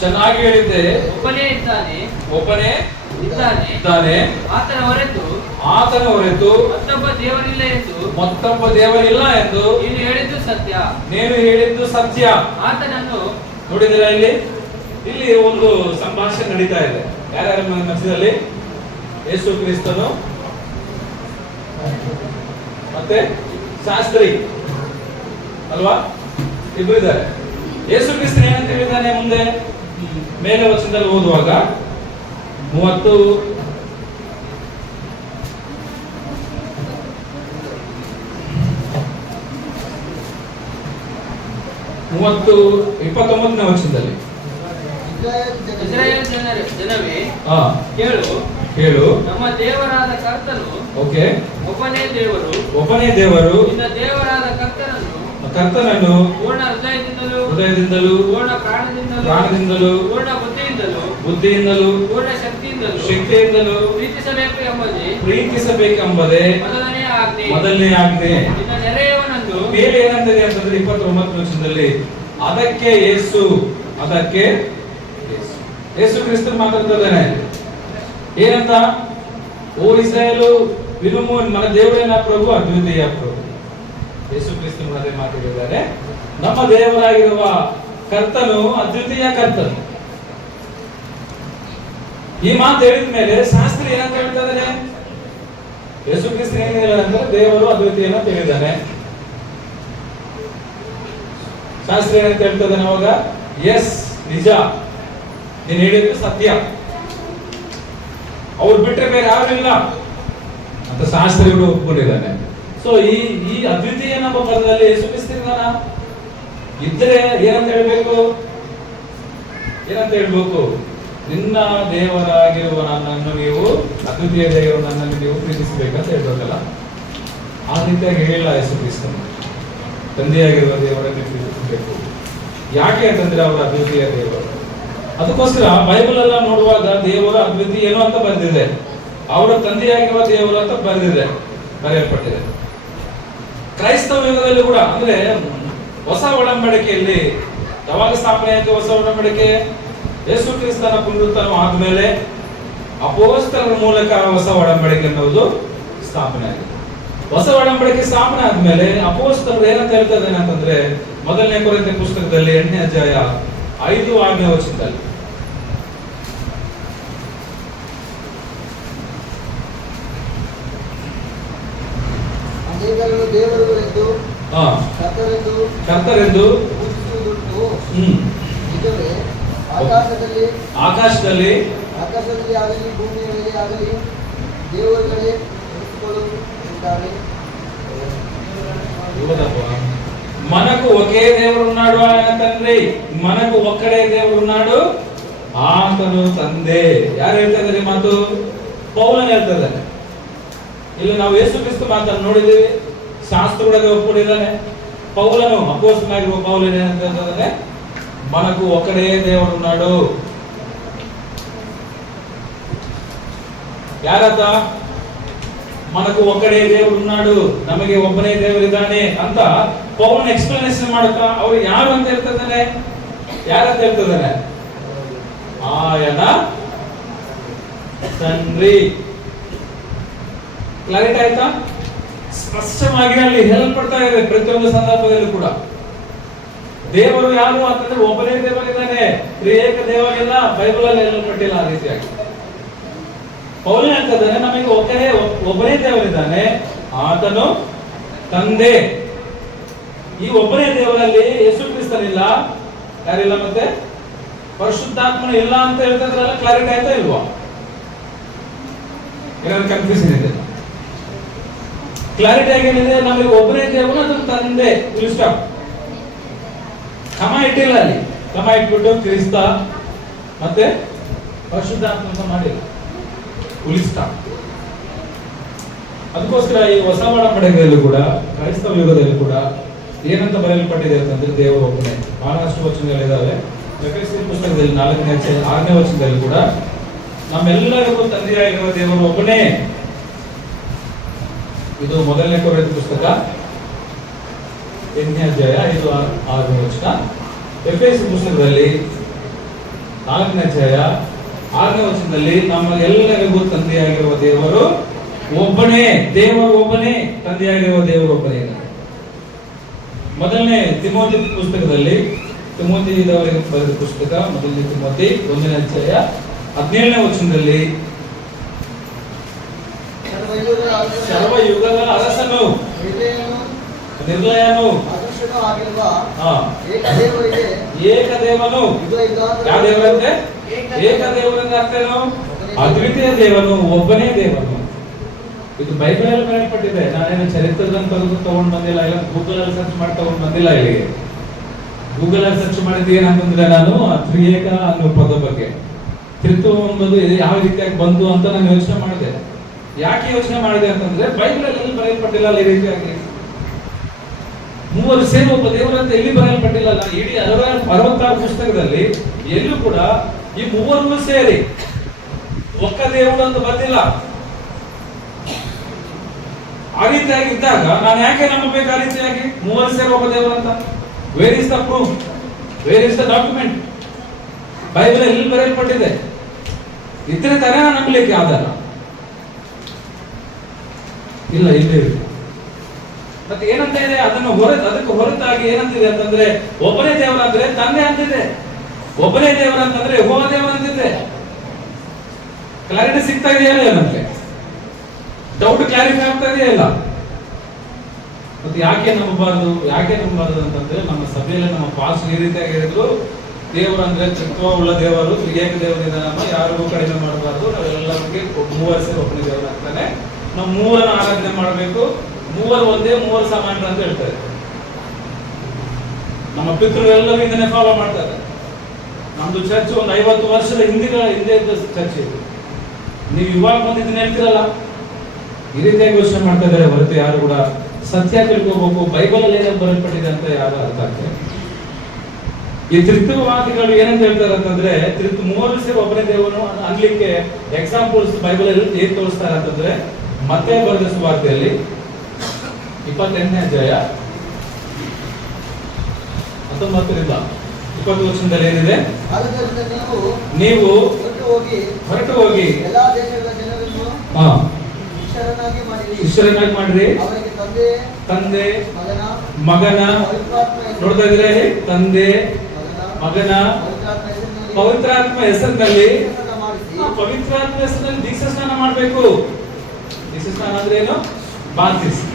ಚೆನ್ನಾಗಿ ಹೇಳಿದ್ದೆ, ಒಬ್ಬನೇ ಇದ್ದಾನೆ, ಆತನ ಹೊರತು ಮತ್ತೊಬ್ಬ ದೇವರಿಲ್ಲ ಎಂದು ನೀನು ಹೇಳಿದ್ದು ಸತ್ಯ. ಆತನನ್ನು ನೋಡಿದಿರಾ? ಇಲ್ಲಿ ಒಂದು ಸಂಭಾಷಣೆ ನಡೀತಾ ಇದೆ. ಯಾರ್ಯಾರ ಮಧ್ಯದಲ್ಲಿ? ಯೇಸು ಕ್ರಿಸ್ತನು ಮತ್ತೆ ಶಾಸ್ತ್ರಿ ಅಲ್ವಾ, ಇಬ್ರು ಇದ್ದಾರೆ. ಯೇಸು ಕ್ರಿಸ್ತನು ಏನಂತ ಹೇಳಿದ್ದಾನೆ ಮುಂದೆ ಮೇಲೆ ವಚನದಲ್ಲಿ ಓದುವಾಗ 29ನೇ ವಚನದಲ್ಲಿ ಇಸ್ರಾಯೇಲ್ ಜನವೇ ಕೇಳು, ನಮ್ಮ ದೇವರಾದ ಕರ್ತನು ಓಕೆ, ಒಬ್ಬನೇ ದೇವರು, ನಿನ್ನ ದೇವರಾದ ಕರ್ತನನ್ನು ಪೂರ್ಣ ಹೃದಯದಿಂದಲೂ ಪೂರ್ಣ ಪ್ರಾಣದಿಂದಲೂ ಪೂರ್ಣ ಬುದ್ಧಿಯಿಂದಲೂ ಪೂರ್ಣ ಶಕ್ತಿಯಿಂದಲೂ ಪ್ರೀತಿಸಬೇಕೆಂಬುದೇ ಮೊದಲನೇ ಆಜ್ಞೆ. ನಿನ್ನ ನೆರೆಯವನನ್ನು ಮೇಲೆ ಏನಂತದೆ ಅಂತಂದ್ರೆ 29ನೇ ವಚನದಲ್ಲಿ ಅದಕ್ಕೆ ಯೇಸು ಕ್ರಿಸ್ತನು ಮಾತಾಡ್ತಿದ್ದಾನೆ. ಏನಂತ? ಓ ಇಸ್ರಾಯೇಲು, ವಿನುಮು మన దేవుడైన ಪ್ರಭು ಅದ್ವಿತೀಯ ಪ್ರಭು. ಯೇಸು ಕ್ರಿಸ್ತನು ಅದೇ ಮಾತಾಡಿದ್ದಾರೆ. ನಮ್ಮ ದೇವರಾಗಿರುವ ಕರ್ತನು ಅದ್ವಿತೀಯ ಕರ್ತನು. ಈ ಮಾತು ಹೇಳಿದ ಮೇಲೆ ಶಾಸ್ತ್ರಿ ಏನಂತ ಹೇಳ್ತಾ ಇದ್ದಾನೆ? ಯೇಸು ಕ್ರಿಸ್ತನು ಏನ್ ಹೇಳಿದ್ರೆ ದೇವರು ಅದ್ವಿತೀಯ ಅಂತ ಹೇಳಿದ್ದಾನೆ. ಶಾಸ್ತ್ರಿ ಏನಂತ ಹೇಳ್ತಾ ಇದ್ದಾನೆ ಅವಾಗ? ಎಸ್, ನಿಜ, ನೀನು ಹೇಳಿದ್ದು ಸತ್ಯ, ಅವ್ರು ಬಿಟ್ಟರೆ ಬೇರೆ ಯಾರು ಇಲ್ಲ ಅಂತ ಶಾಸ್ತ್ರಿಗಳು ಒಪ್ಕೊಂಡಿದ್ದಾನೆ. ಸೊ ಈ ಅದ್ವಿತೀಯ ನಮ್ಮ ಪದದಲ್ಲಿ ಯೇಸು ಕ್ರಿಸ್ತನಿದಾನ ಇದ್ರೆ ಏನಂತ ಹೇಳ್ಬೇಕು? ನಿನ್ನ ದೇವರಾಗಿರುವ ನನ್ನನ್ನು ನೀವು, ಅದ್ವಿತೀಯ ದೇವರು ನನ್ನನ್ನು ನೀವು ಪ್ರೀತಿಸಬೇಕಂತ ಹೇಳ್ಬೇಕಲ್ಲ. ಆ ರೀತಿಯಾಗಿ ಹೇಳಿಲ್ಲ ಯೇಸು ಕ್ರಿಸ್ತನು. ತಂದೆಯಾಗಿರುವ ದೇವರನ್ನು ಪ್ರೀತಿಸಬೇಕು. ಯಾಕೆ ಅಂತಂದ್ರೆ ಅವರು ಅದ್ವಿತೀಯ ದೇವರು. ಅದಕ್ಕೋಸ್ಕರ ಬೈಬಲ್ ಎಲ್ಲ ನೋಡುವಾಗ ದೇವರು ಅದ್ವಿತೀಯನು ಅಂತ ಬರೆದಿದೆ, ಅವರ ತಂದೆಯಾಗಿರುವ ದೇವರು ಅಂತ ಬರೆಯಲ್ಪಟ್ಟಿದೆ. ಕ್ರೈಸ್ತವ ಯುಗದಲ್ಲಿ ಕೂಡ, ಅಂದ್ರೆ ಹೊಸ ಒಡಂಬಡಿಕೆಯಲ್ಲಿ ಯಾವಾಗ ಸ್ಥಾಪನೆ ಆಯಿತು? ಹೊಸ ಒಡಂಬಡಿಕೆ ಯೇಸು ಕ್ರಿಸ್ತನ ಪುನರುತ್ಥಾನ ಆದ್ಮೇಲೆ ಅಪೊಸ್ತಲರ ಮೂಲಕ ಹೊಸ ಒಡಂಬಡಿಕೆ ಅನ್ನೋದು ಸ್ಥಾಪನೆ ಆಗಿದೆ. ಹೊಸ ಒಡಂಬಡಿಕೆ ಸ್ಥಾಪನೆ ಆದ್ಮೇಲೆ ಅಪೊಸ್ತಲರು ಏನಂತ ಹೇಳ್ತಾ ಇದ್ದಾನೆ ಅಂತಂದ್ರೆ 1ನೇ ಕೊರಿಂಥಿ ಪುಸ್ತಕದಲ್ಲಿ 8ನೇ ಅಧ್ಯಾಯ 5-6ನೇ ವಚನದಲ್ಲಿ ಕರ್ತರೆಂದು ಆಕಾಶದಲ್ಲಿ ಆಗಲಿ ಭೂಮಿಯ ಮೇಲೆ ಆಗಲಿ ದೇವರುಗಳೇ ಎನಿಸಿಕೊಳ್ಳುತ್ತಿದ್ದಾರೆ. మనకు ఒకే దేవుడు ఉన్నాడు ఆయన తండ్రి, మనకు ఒక్కడే దేవుడు ఉన్నాడు ಆತನು ತಂದೆ. ಯಾರು ಹೇಳ್ತಾ ಇದ್ದಾರೆ ಮಾತು? ಪೌಲನ್ ಹೇಳ್ತಾ ಇದ್ದಾನೆ. ಇಲ್ಲಿ ನಾವು ಯೇಸು ಕ್ರಿಸ್ತ ಮಾತನ್ನು ನೋಡಿದ್ದೀವಿ, ಶಾಸ್ತ್ರದೊಳಗೆ ಒಪ್ಪಿಕೊಂಡಿದ್ದಾನೆ. ಪೌಲನು ಅಪೊಸ್ತಲನಾಗಿರುವ ಪೌಲನ್ ಏನಂತ ಹೇಳ್ತಾನೆ? మనకు ఒక్కడే దేవుడు ఉన్నాడు. ಯಾರತ? మనకు ఒక్కడే దేవుడు ఉన్నాడు, ನಮಗೆ ಒಬ್ಬನೇ ದೇವರಿದ್ದಾನೆ ಅಂತ ಪೌಲನ್ ಎಕ್ಸ್ಪ್ಲನೇಷನ್ ಮಾಡುತ್ತಾ ಅವರು ಯಾರು ಅಂತ ಹೇಳ್ತಿದ್ದಾನೆ? ಯಾರಂತ ಹೇಳ್ತಿದ್ದಾನೆ? ఆయన తండ్రి. ಕ್ಲಾರಿಟಿ ಆಯ್ತಾ? ಸ್ಪಷ್ಟವಾಗಿ ಅಲ್ಲಿ ಹೇಳಲ್ಪಡ್ತಾ ಇದೆ ಪ್ರತಿಯೊಂದು ಸಂದರ್ಭದಲ್ಲಿ ಕೂಡ. ದೇವರು ಯಾರು ಅಂತಂದ್ರೆ ಒಬ್ಬನೇ ದೇವರಿದ್ದಾನೆ, ತ್ರಿಯೇಕ ದೇವರಿಲ್ಲ. ಬೈಬಲ್ ಅಲ್ಲಿ ಎಲ್ಲ ಕೊಟ್ಟಿಲ್ಲ ಆ ರೀತಿಯಾಗಿ. ಪೌಲ ಹೇಳ್ತಿದ್ದಾನೆ ನಮಗೆ ಒಬ್ಬನೇ ದೇವರಿದ್ದಾನೆ, ಆತನು ತಂದೆ. ಈ ಒಬ್ಬನೇ ದೇವರಲ್ಲಿ ಯೇಸು ಕ್ರಿಸ್ತನಿಲ್ಲ, ಯಾರಿಲ್ಲ, ಮತ್ತೆ ಪರಿಶುದ್ಧಾತ್ಮನ ಇಲ್ಲ ಅಂತ ಹೇಳ್ತಿದ್ರಲ್ಲ. ಕ್ಲಾರಿಟಿ ಆಯ್ತಾ ಇಲ್ವಾ? ಏನಾದ್ರು ಕನ್ಫ್ಯೂಷನ್ ಇದೆ? ಕ್ಲಾರಿಟಿ ಆಗೇನಿದೆ, ನಮಗೆ ಒಬ್ಬನೇ ದೇವರು, ಅದು ತಂದೆ. ಸ್ಟಾಪ್. ಕ್ರಮ ಇಟ್ಟಿಲ್ಲ ಅಲ್ಲಿ. ಕ್ರಮ ಇಟ್ಬಿಟ್ಟು ಕ್ರಿಸ್ತ ಮತ್ತೆ ಪರಿಶುದ್ಧಾತ್ಮ ಅಂತ ಮಾಡಿಲ್ಲ, ಉಳಿಸ್ತಾ. ಅದಕ್ಕೋಸ್ಕರ ಈ ಹೊಸ ಒಡಂಬಡಿಕೆಯಲ್ಲೂ ಕೂಡ, ಕ್ರೈಸ್ತವ ಯುಗದಲ್ಲಿ ಕೂಡ ಏನಂತ ಬರೆಯಲ್ಪಟ್ಟಿದೆ ಅಂತಂದ್ರೆ ದೇವರು ಒಬ್ಬನೇ. ಬಹಳಷ್ಟು ವಚನಗಳಿದಾವೆ. ಎಫೆಸೀಯರ ಪುಸ್ತಕದಲ್ಲಿ 4ನೇ ಅಧ್ಯಾಯ 6ನೇ ವಚನದಲ್ಲಿ ಕೂಡ ನಮ್ಮೆಲ್ಲರಿಗೂ ತಂದೆಯಾಗಿರುವ ದೇವರು ಒಬ್ಬನೇ. ಇದು ಮೊದಲನೇ ಕೊರಿಂಥ ಪುಸ್ತಕ 8ನೇ ಅಧ್ಯಾಯ 5-6ನೇ ವಚನ. ಎಫೆಸೀಯರ ಪುಸ್ತಕದಲ್ಲಿ 4ನೇ ಅಧ್ಯಾಯ 6ನೇ ವಚನದಲ್ಲಿ ನಮ್ಮೆಲ್ಲರಿಗೂ ತಂದೆಯಾಗಿರುವ ದೇವರು ಒಬ್ಬನೇ. ದೇವರು ಒಬ್ಬನೇ, ತಂದೆಯಾಗಿರುವ ದೇವರು ಒಬ್ಬನೇ. ಮೊದಲನೇ ತಿಮೋಥಿ ಪುಸ್ತಕದಲ್ಲಿ, ತಿಮೋಥಿದವರಿಗೆ ಬರೆದ ಪುಸ್ತಕ ಮೊದಲನೇ ತಿಮೋಥಿ 1ನೇ ಅಧ್ಯಾಯ 17ನೇ ವಚನದಲ್ಲಿ ಸರ್ವಯುಗಗಳ ಅರಸನು, ನಿರ್ಲಯನು, ಏಕದೇವನು. ಯಾವ ದೇವರಂತೆ? ಏಕದೇವರಿಂದ ಅರ್ಥೇನು? ಅದ್ವಿತೀಯ ದೇವನು, ಒಬ್ಬನೇ ದೇವನು. ಇದು ಬೈಬಲ್ ಅಲ್ಲಿ ಬರೆಯಲ್ಪಟ್ಟಿದೆ. ನಾನೇನು ಚರಿತ್ರದಂತ ತಗೊಂಡ್ ಬಂದಿಲ್ಲ, ಇಲ್ಲ ಗೂಗಲ್ ಅಲ್ಲಿ ಸರ್ಚ್ ಮಾಡಿ ತಗೊಂಡ್ ಬಂದಿಲ್ಲ. ಇಲ್ಲಿಗೆ ಗೂಗಲ್ ಅಲ್ಲಿ ಸರ್ಚ್ ಮಾಡಿದ್ದು ಏನಂತಂದ್ರೆ ನಾನು ತ್ರಿಯೇಕ ಅನ್ನೋ ಪದ ಬಗ್ಗೆ, ತ್ರಿತ್ವ ಎಂಬುದು ಯಾವ ರೀತಿಯಾಗಿ ಬಂತು ಅಂತ ನಾನು ಯೋಚನೆ ಮಾಡಿದೆ. ಯಾಕೆ ಯೋಚನೆ ಮಾಡಿದೆ ಅಂತಂದ್ರೆ ಬೈಬಲ್ ಅಲ್ಲಿ ಬರೆಯಲ್ಪಟ್ಟಿಲ್ಲ ಈ ರೀತಿಯಾಗಿ. ಮೂವರು ಸೇರಿ ಒಬ್ಬ ದೇವರಂತ ಎಲ್ಲಿ ಬರೆಯಲ್ಪಟ್ಟಿಲ್ಲ. ಇಡೀ 66 ಪುಸ್ತಕದಲ್ಲಿ ಎಲ್ಲೂ ಕೂಡ ಈ ಮೂವರು ಸೇರಿ ಒಕ್ಕ ದೇವರು ಅಂತ ಬಂದಿಲ್ಲ. ಆ ರೀತಿಯಾಗಿ ಇದ್ದಾಗ ನಾನು ಯಾಕೆ ನಂಬಬೇಕು? ಆ ರೀತಿಯಾಗಿ ಮೂವರು ಸೇರಿ ಒಬ್ಬ ದೇವರು ಅಂತ. Where is the proof? Where is the document? Bible ಎಲ್ಲಿ ಬರೆಯಲ್ಪಟ್ಟಿದೆ? ಇದ್ರೆ ತರ ನಂಬಲಿಕ್ಕೆ ಆಧಾರ ಇಲ್ಲ, ಇಲ್ಲೇ ಇಲ್ಲ. ಮತ್ತೆ ಏನಂತ ಇದೆ? ಅದಕ್ಕೆ ಹೊರತಾಗಿ ಏನಂತಿದೆ ಅಂತಂದ್ರೆ ಒಬ್ಬನೇ ದೇವರ ಅಂದ್ರೆ ತಂದೆ ಅಂತಿದೆ, ಒಬ್ಬನೇ ದೇವರ ಅಂತಂದ್ರೆ ಯೆಹೋವ ದೇವರ ಅಂತಿದೆ. ಕ್ಲಾರಿಟಿ ಸಿಗ್ತಾ ಇದೆಯಲ್ಲ ನಮಗೆ? ಡೌಟ್ ಕ್ಲಾರಿಫೈ ಆಗ್ತಾ ಇದೆಯಲ್ಲ? ಮತ್ತೆ ಯಾಕೆ ನಂಬಬಾರದು ಅಂತಂದ್ರೆ ನಮ್ಮ ಸಭೆಯಲ್ಲಿ ನಮ್ಮ ಪಾಸ್ ಈ ರೀತಿಯಾಗಿ ಹೇಳಿದ್ರು, ದೇವರು ಅಂದ್ರೆ ತ್ರಿತ್ವ ಉಳ್ಳ ದೇವರು, ಏಕ ದೇವರಿಂದ ನಮ್ಮ ಯಾರಿಗೂ ಕಡಿಮೆ ಮಾಡಬಾರ್ದು, ನಾವೆಲ್ಲರಿಗೆ ಮೂವರು ಸೇರಿ ಒಬ್ಬನೇ ದೇವರು ಆಗ್ತಾನೆ, ನಾವು ಮೂವರನ್ನು ಆರಾಧನೆ ಮಾಡಬೇಕು, ಮೂವರು ಒಂದೇ, ಮೂವರು ಸಮಾನರು ಅಂತ ಹೇಳ್ತಾರೆ. ನಮ್ಮ ಪಿತೃಗಳು ಎಲ್ಲರೂ ಇದನ್ನೇ ಫಾಲೋ ಮಾಡ್ತಾರೆ. ನಮ್ದು ಚರ್ಚ್ ಒಂದು 50 ವರ್ಷದ ಹಿಂದೆ ಇದ್ದ ಚರ್ಚ್ ಇದು. ನೀವು ಇವಾಗ ಬಂದಿದ್ದನ್ನ ಹೇಳ್ತಿರಲ್ಲ, ಈ ರೀತಿಯಾಗಿ ಯೋಚನೆ ಮಾಡ್ತಾ ಇದ್ದಾರೆ ಹೊರತು ಯಾರು ಕೂಡ ಸತ್ಯ ತಿಳ್ಕೋಬೇಕು, ಬೈಬಲ್ ಅಲ್ಲಿ ಏನಾದ್ರು ಬರೆಯಲ್ಪಟ್ಟಿದೆ ಅಂತ ಯಾರು ಅರ್ಥ ಆಗ್ತದೆ. ಈ ತ್ರಿತ್ವವಾದಿಗಳು ಏನಂತ ಹೇಳ್ತಾರೆ ಅಂತಂದ್ರೆ ಮೂವರು ಸೇರಿ ಒಬ್ಬನೇ ದೇವನು ಅನ್ಲಿಕ್ಕೆ ಎಕ್ಸಾಂಪಲ್ಸ್ ಬೈಬಲ್ ಅಲ್ಲಿ ಏನ್ ತೋರಿಸ್ತಾರೆ ಅಂತಂದ್ರೆ ಮತ್ತೆ ಬರೆದ ಸುವಾರ್ತೆಯಲ್ಲಿ 28ನೇ ಅಧ್ಯಾಯ 19ರಿಂದ 20 ವಚನದಲ್ಲಿ ಏನಿದೆ? ನೀವು ಹೊರಟು ಹೋಗಿ ಎಲ್ಲಾ ದೇಶಗಳ ಜನರನ್ನು ಶಿಷ್ಯರನ್ನಾಗಿ ಮಾಡಿರಿ, ತಂದೆ ಮಗನ, ನೋಡ್ತಾ ಇದ್ರೆ ತಂದೆ ಮಗನ ಪವಿತ್ರಾತ್ಮ ಹೆಸರಿನಲ್ಲಿ, ಪವಿತ್ರಾತ್ಮ ಹೆಸರಿನಲ್ಲಿ ದೀಕ್ಷಾ ಸ್ನಾನ ಮಾಡಬೇಕು. ದೀಕ್ಷಾ ಸ್ನಾನ ಅಂದ್ರೆ ಏನು? ಬಾಪ್ತಿಸ್ಮ.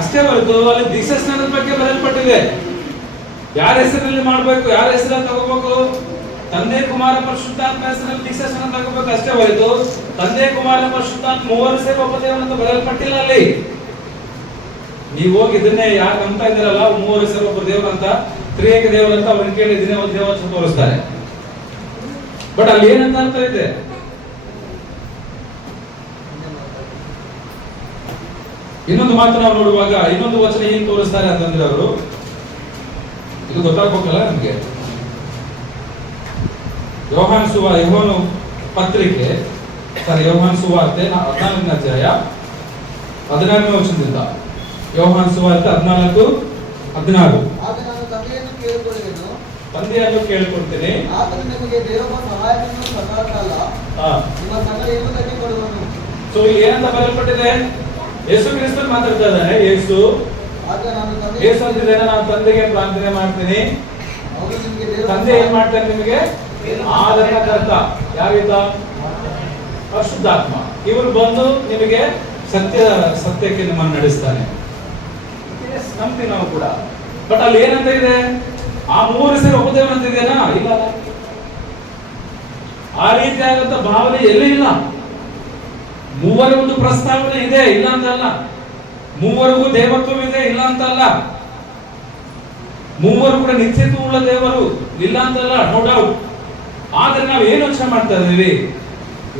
ಅಷ್ಟೇ ಹೊರತು ಅಲ್ಲಿ ದೀಕ್ಷಾ ಸ್ನಾನದ ಬಗ್ಗೆ ಬರೆಯಲ್ಪಟ್ಟಿದೆ. ಯಾರ ಹೆಸರಿನಲ್ಲಿ ಮಾಡಬೇಕು, ಯಾರ ಹೆಸರಲ್ಲಿ ತಗೋಬೇಕು? ತಂದೆ ಕುಮಾರ ಪರಿಶುದ್ಧಾತ್ಮ ಹೆಸರಿನಲ್ಲಿ ದೀಕ್ಷಾ ಸ್ನಾನ ತಗೋಬೇಕು. ಅಷ್ಟೇ ಹೊರತು ತಂದೆ ಕುಮಾರ ಪರಿಶುದ್ಧಾತ್ಮ ಮೂವರು ಸೇರಿ ಒಬ್ಬ ದೇವರು ಅಂತ ಬರೆಯಲ್ಪಟ್ಟಿಲ್ಲ ಅಲ್ಲಿ. ನೀವು ಹೋಗಿ ಇದನ್ನೇ ಯಾರು ನಂಬ್ತಾ ಇದ್ದೀರಲ್ಲ, ಮೂವರು ಸೇರಿ ಒಬ್ಬ ದೇವರು ಅಂತ, ತ್ರಿಯೇಕ ದೇವರು ಅಂತ ಅವ್ರನ್ನ ಕೇಳಿ ಇದನ್ನೇ ಒಂದು ದೇವರು ಅಂತ ತೋರಿಸ್ತಾರೆ. ಬಟ್ ಅಲ್ಲಿ ಏನಂತ ಅರ್ಥ ಇದೆ? ಇನ್ನೊಂದು ಮಾತು ನಾವು ನೋಡುವಾಗ ಇನ್ನೊಂದು ವಚನ ಏನ್ ತೋರಿಸ್ತಾರೆ ಅಂತಂದ್ರೆ ಅವರು, ಇದು ಗೊತ್ತಾಗ್ಬೇಕಲ್ಲ ನಮ್ಗೆ. ಯೋಹಾನ್ ಪತ್ರಿಕೆ ಯೋಹಾನ್ ಸುವಾರ್ತೆ 14ನೇ ಅಧ್ಯಾಯ 14ನೇ ವಚನದಿಂದ. ಯೋಹಾನ್ ಸುವಾರ್ತೆ 14:16. ತಂದೆಯನ್ನು ಕೇಳಿಕೊಳ್ತೇನೆ, ಸೊ ಇಲ್ಲಿ ಏನಂತ ಬರೆಯಲ್ಪಟ್ಟಿದೆ? ಯೇಸು ಕ್ರಿಸ್ತನ್ ಮಾತಾಡ್ತಾ ಇದ್ದಾನೆ. ಯೇಸು ಆಗ ನಾನು ಯೇಸು ಅಂತಿದ್ದೇನೆ, ನಾನು ತಂದೆಗೆ ಪ್ರಾರ್ಥನೆ ಮಾಡ್ತೀನಿ, ಅವರು ನಿಮಗೆ ದೇವರ ತಂದೆ ಏನ್ ಮಾಡ್ತಾರೆ ನಿಮಗೆ ಆದರಣಕರ್ತ ಯಾರೀತ ಪರಿಶುದ್ಧಾತ್ಮ, ಇವರು ಬಂದು ನಿಮಗೆ ಸತ್ಯಕ್ಕೆ ನಿಮ್ಮನ್ನು ನಡೆಸ್ತಾನೆ. Yes, ನಂಬ್ತೀವಿ ನಾವು ಕೂಡ. ಬಟ್ ಅಲ್ಲಿ ಏನಂತ ಇದೆ, ಆ ಮೂರು ಹೆಸರು ಒಬ್ಬದೇವನ ಅಂತ ಇದೆಯಾ? ಇಲ್ಲ. ಆ ರೀತಿಯಾದಂತ ಭಾವನೆ ಎಲ್ಲಿ ಇಲ್ಲ. ಮೂವರ ಒಂದು ಪ್ರಸ್ತಾವನೆ ಇದೆ, ಇಲ್ಲ ಅಂತಲ್ಲ. ಮೂವರಿಗೂ ದೇವತ್ವವಿದೆ, ಇಲ್ಲ ಅಂತಲ್ಲ. ಮೂವರು ಕೂಡ ನಿತ್ಯತ್ವ ಉಳ್ಳ ದೇವರು, ಇಲ್ಲ ಅಂತಲ್ಲ, ನೋ ಡೌಟ್. ಆದ್ರೆ ನಾವು ಏನು ಯೋಚನೆ ಮಾಡ್ತಾ ಇದೀವಿ,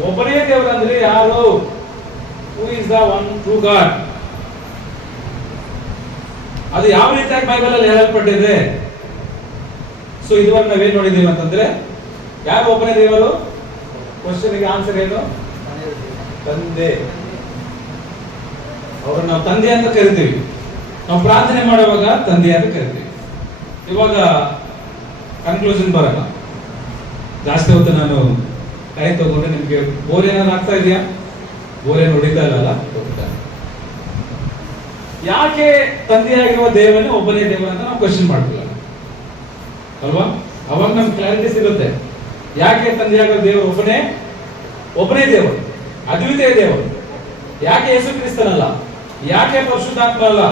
ಒಬ್ಬನೇ ದೇವರು ಅಂದ್ರೆ ಯಾರು? Who is the one true god. ಅದು ಯಾವ ರೀತಿಯಾಗಿ ಬೈಬಲ್ ಅಲ್ಲಿ ಹೇಳಲ್ಪಟ್ಟಿದೆ? ಸೊ ಇದುವರೆಗೆ ನಾವೇನ್ ನೋಡಿದೀವಿ ಅಂತಂದ್ರೆ, ಯಾರು ಒಬ್ಬನೇ ದೇವರು? ಕ್ವಶನ್ಗೆ ಆನ್ಸರ್ ಏನು? ತಂದೆ. ಅವ್ರನ್ನ ನಾವು ತಂದೆ ಅಂತ ಕರಿತೀವಿ. ನಾವು ಪ್ರಾರ್ಥನೆ ಮಾಡುವಾಗ ತಂದೆ ಅಂತ ಕರಿತೀವಿ. ಇವಾಗ ಕನ್ಕ್ಲೂಷನ್ ಬರಲ್ಲ, ಜಾಸ್ತಿ ಹೊತ್ತು ನಾನು ಟೈಮ್ ತಗೊಂಡ್ರೆ ನಿಮ್ಗೆ ಬೋರ್ ಏನಾದ್ರು ಆಗ್ತಾ ಇದೆಯಾ? ಬೋರ್ ಏನು ಹೊಡಿತಾ ಇಲ್ಲ. ಯಾಕೆ ತಂದೆಯಾಗಿರುವ ದೇವನೇ ಒಬ್ಬನೇ ದೇವ ಅಂತ ನಾವು ಕ್ವಶನ್ ಮಾಡ್ತೀವಿ ಅಲ್ವಾ? ಅವಾಗ ನಮ್ಗೆ ಕ್ಲಾರಿಟಿ ಸಿಗುತ್ತೆ. ಯಾಕೆ ತಂದೆಯಾಗಿರುವ ದೇವರು ಒಬ್ಬನೇ ದೇವರು, ಅದ್ವಿತೀಯ ದೇವರು? ಯಾಕೆ ಯೇಸು ಕ್ರಿಸ್ತನಲ್ಲ? ಯಾಕೆ ಪರಿಶುದ್ಧಾತ್ಮ ಅಲ್ಲ?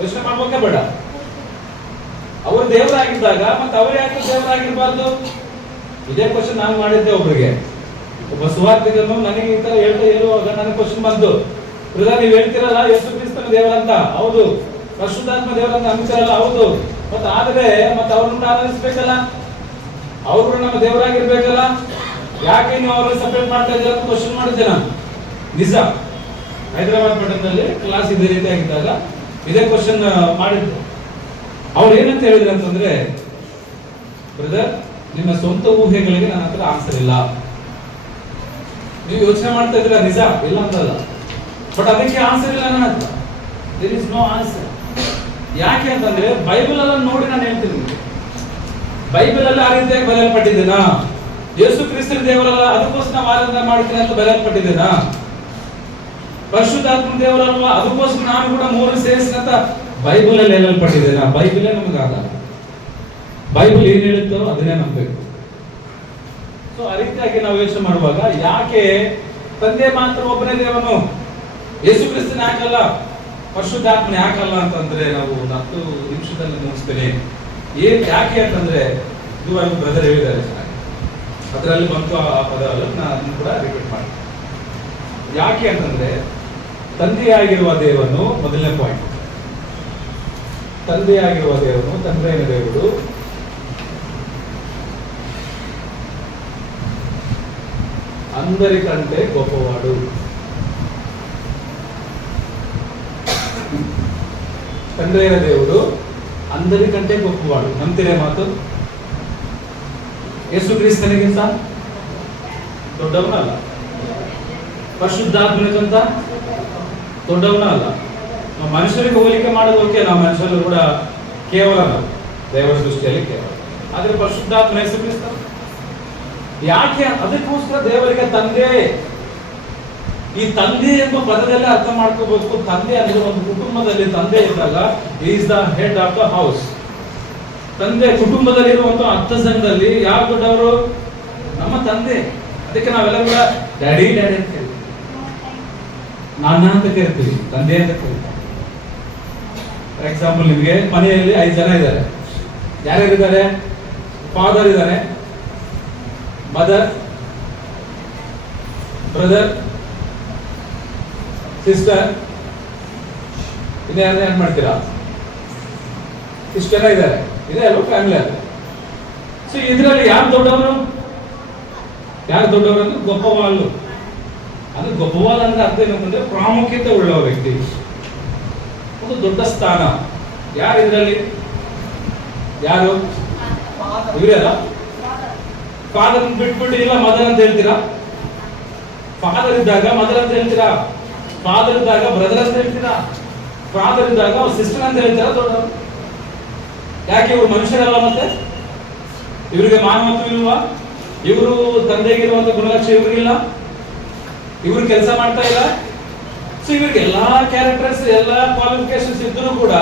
ಯೋಚನೆ ಮಾಡ್ಬೇಕ ಬೇಡ? ಅವರು ದೇವರಾಗಿದ್ದಾಗ ಮತ್ತೆ ಅವ್ರು ಯಾಕೆ ದೇವರಾಗಿರ್ಬಾರ್ದು? ಇದೇ ಕ್ವಶನ್ ನಾನು ಮಾಡಿದ್ದೆ ಒಬ್ಬರಿಗೆ, ಒಬ್ಬ ಸುವಾರ್ತಿಕನು ನನಗೆ ಈ ತರ ಹೇಳುವಾಗ ನನಗೆ ಕ್ವಶನ್ ಬಂತು, ನೀವು ಹೇಳ್ತಿರಲ್ಲ ಯೇಸು ಕ್ರಿಸ್ತನ ದೇವರಂತ, ಹೌದು. ಪರಿಶುದ್ಧಾತ್ಮ ದೇವರಂತ ಅಂತೀರಲ್ಲ, ಹೌದು. ಆದ್ರೆ ಅವ್ರನ್ನ ಆರಾಧಿಸ್ಬೇಕಲ್ಲ, ಅವರು ನಮ್ಮ ದೇವರಾಗಿರ್ಬೇಕಲ್ಲ, ಯಾಕೆ ನೀವು ಅವ್ರನ್ನ ಸಪರೇಟ್ ಮಾಡ್ತಾ ಇದ್ದೀರಾ ಅಂತ ಕ್ವಶನ್ ಮಾಡಿದ್ದೆ ನಾನು. ನಿಜ, ಹೈದರಾಬಾದ್ ಮಠದಲ್ಲಿ ಕ್ಲಾಸ್ ಇದೇ ರೀತಿ ಆಗಿದ್ದಾಗ ಇದೇ ಕ್ವಶನ್ ಮಾಡಿದ್ದು. ಅವ್ರು ಏನಂತ ಹೇಳಿದ್ರು ಅಂತಂದ್ರೆ, ಬ್ರದರ್, ನಿಮ್ಮ ಸ್ವಂತ ಊಹೆಗಳಿಗೆ ನನ್ನ ಹತ್ರ ಆನ್ಸರ್ ಇಲ್ಲ. ನೀವು ಯೋಚನೆ ಮಾಡ್ತಾ ಇದ್ದೀರಾ, ನಿಜ, ಇಲ್ಲ ಅಂತಲ್ಲ. ಬಟ್ ಅದಕ್ಕೆ ಆನ್ಸರ್ ಇಲ್ಲ ನನ್ನ ಹತ್ರ. There is no answer. ಯಾಕೆ ಅಂತಂದ್ರೆ ಬೈಬಲ್ ಅಲ್ಲ ನೋಡಿ ನಾನು ಹೇಳ್ತೀನಿ. ಬೈಬಲ್ ಅಲ್ಲಿ ಆ ರೀತಿಯಾಗಿ ಬರೆಯಲ್ಪಟ್ಟಿದ್ದೇನಾ? ಯೇಸು ಕ್ರಿಸ್ತನ ದೇವರಲ್ಲ, ಅದಕ್ಕೋಸ್ಕರ ನಾವು ಆರಾಧನೆ ಮಾಡ್ತೀನಿ ಅಂತ ಬರೆಯಲ್ಪಟ್ಟಿದ್ದೇನಾ? ಪರಿಶುದ್ಧಾತ್ಮ ದೇವರಲ್ಲ, ಅದಕ್ಕೋಸ್ಕರ ನಾನು ಕೂಡ ಮೂರು ಸೇರಿಸಿದಂತ ಬೈಬಲ್ ಅಲ್ಲಿ ಹೇಳಲ್ಪಟ್ಟಿದ್ದೇನಾ? ಬೈಬಲೇ ನಮಗಾಗಲ್ಲ. ಬೈಬಲ್ ಏನ್ ಹೇಳುತ್ತೋ ಅದನ್ನೇ ನಂಬಬೇಕು. ಸೊ ಆ ರೀತಿಯಾಗಿ ನಾವು ಯೋಚನೆ ಮಾಡುವಾಗ, ಯಾಕೆ ತಂದೆ ಮಾತ್ರ ಒಬ್ಬನೇ ದೇವನು, ಯೇಸು ಕ್ರಿಸ್ತನ ಯಾಕಲ್ಲ, ಪರಿಶುದ್ಧಾತ್ಮನ ಯಾಕಲ್ಲ ಅಂತಂದ್ರೆ ನಾವು 10 ನಿಮಿಷದಲ್ಲಿ ಮುಗಿಸ್ತೇನೆ. ಯಾಕೆ ಅಂತಂದ್ರೆ ಇದುವರೆಗೂ ಬ್ರದರ್ ಹೇಳಿದ್ದಾರೆ ಚೆನ್ನಾಗಿ, ಅದರಲ್ಲಿ ಬಂತು ಆ ಪದ, ನಾನು ಕೂಡ ರಿಪೀಟ್ ಮಾಡ್ತೀನಿ. ಯಾಕೆ ಅಂತಂದ್ರೆ ತಂದೆಯಾಗಿರುವ ದೇವನು, ಮೊದಲನೇ ಪಾಯಿಂಟ್, ತಂದೆಯಾಗಿರುವ ದೇವನು, ತಂದೆಯ ದೇವರು అందరికంటే గొప్పవాడు. ತಂದೆಯ ದೇವರು అందరికంటే గొప్పవాడు. ನಂಬ್ತೀರಾ ಮಾತು? ಯೇಸು ಕ್ರಿಸ್ತನಿಗಿಂತ ದೊಡ್ಡವನ ಅಲ್ಲ, ಪರಿಶುದ್ಧಾತ್ಮನಿಗಿಂತ ದೊಡ್ಡವನ ಅಲ್ಲ. ನಾವು ಮನುಷ್ಯರಿಗೆ ಹೋಲಿಕೆ ಮಾಡೋದು ಓಕೆ, ನಾವು ಮನುಷ್ಯರು ಕೂಡ ಕೇವಲ ನಾವು ದೇವರ ದೃಷ್ಟಿಯಲ್ಲಿ ಕೇವಲ. ಆದ್ರೆ ಪರಿಶುದ್ಧಾತ್ಮ ಯೇಸು ಕ್ರಿಸ್ತ ಯಾಕೆ? ಅದಕ್ಕೋಸ್ಕರ ದೇವರಿಗೆ ತಂದೆ, ಈ ತಂದೆ ಎಂಬ ಪದದಲ್ಲಿ ಅರ್ಥ ಮಾಡ್ಕೋಬೇಕು. ತಂದೆ ಅಂದ್ರೆ ಒಂದು ಕುಟುಂಬದಲ್ಲಿ ತಂದೆ ಇದ್ದಾಗ is the head of the house. ತಂದೆ ಕುಟುಂಬದಲ್ಲಿ ಇರುವಂತ 10 ಜನದಲ್ಲಿ ಯಾರು ದೊಡ್ಡವರು? ನಮ್ಮ ತಂದೆ. ಅದಕ್ಕೆ ನಾವೆಲ್ಲ ಕೂಡ ಡ್ಯಾಡಿ ಡ್ಯಾಡಿ ಅಂತ ಕರಿತೀವಿ, ನಾನ ಅಂತ ಕರಿತೀವಿ, ತಂದೆ ಅಂತ ಕರಿತೀವಿ. ಫಾರ್ ಎಕ್ಸಾಂಪಲ್, ನಿಮಗೆ ಮನೆಯಲ್ಲಿ 5 ಜನ ಇದ್ದಾರೆ. ಯಾರ್ಯಾರಿದ್ದಾರೆ? ಫಾದರ್ ಇದ್ದಾರೆ, ಮದರ್, ಬ್ರದರ್, ಸಿಸ್ಟರ್, ಇನ್ಯಾರನ್ನ ಏನ್ ಮಾಡ್ತೀರಾ? ಇಷ್ಟು ಜನ ಇದ್ದಾರೆ, ಇದೆ ಅಲ್ವಾ ಫ್ಯಾಮಿಲಿ ಅದು. ಸೊ ಇದರಲ್ಲಿ ಯಾರು ದೊಡ್ಡವರು? ಯಾರು ದೊಡ್ಡವರು ಅಂದ್ರೆ ಗೊಪ್ಪವಾಳು. ಅಂದ್ರೆ ಗೊಪ್ಪವಾಲ್ ಅಂದ್ರೆ ಅರ್ಥ ಏನಂತಂದ್ರೆ ಪ್ರಾಮುಖ್ಯತೆ ಉಳ್ಳ ವ್ಯಕ್ತಿ, ಒಂದು ದೊಡ್ಡ ಸ್ಥಾನ. ಯಾರು ಇದರಲ್ಲಿ? ಯಾರು? ಇವರಲ್ಲ. ಫಾದರ್ ಬಿಟ್ಬಿಟ್ಟು ಇಲ್ಲ ಮದರ್ ಅಂತ ಹೇಳ್ತೀರಾ? ಫಾದರ್ ಇದ್ದಾಗ ಮದರ್ ಅಂತ ಹೇಳ್ತೀರಾ? ಫಾದರ್ ಇದ್ದಾಗ ಬ್ರದರ್ ಅಂತ ಹೇಳ್ತೀರಾ? ಫಾದರ್ ಇದ್ದಾಗ ಅವ್ರ ಸಿಸ್ಟರ್ ಅಂತ ಹೇಳ್ತೀರಾ? ದೊಡ್ಡವರು. ಯಾಕೆ? ಇವರು ಮನುಷ್ಯರಲ್ಲ, ಮತ್ತೆ ಇವರಿಗೆ ಮಾನವತ್ವ ಇಲ್ವಾ? ಇವರು ತಂದೆಗಿರುವಂತ ಗುಣಲಕ್ಷಣ ಇವ್ರಿಗಿಲ್ಲ? ಇವ್ರು ಕೆಲಸ ಮಾಡ್ತಾ ಇಲ್ಲ? ಸೊ ಇವರಿಗೆ ಎಲ್ಲಾ ಕ್ಯಾರೆಕ್ಟರ್ಸ್ ಎಲ್ಲಾ ಕ್ವಾಲಿಫಿಕೇಶನ್ಸ್ ಇದ್ರೂ ಕೂಡ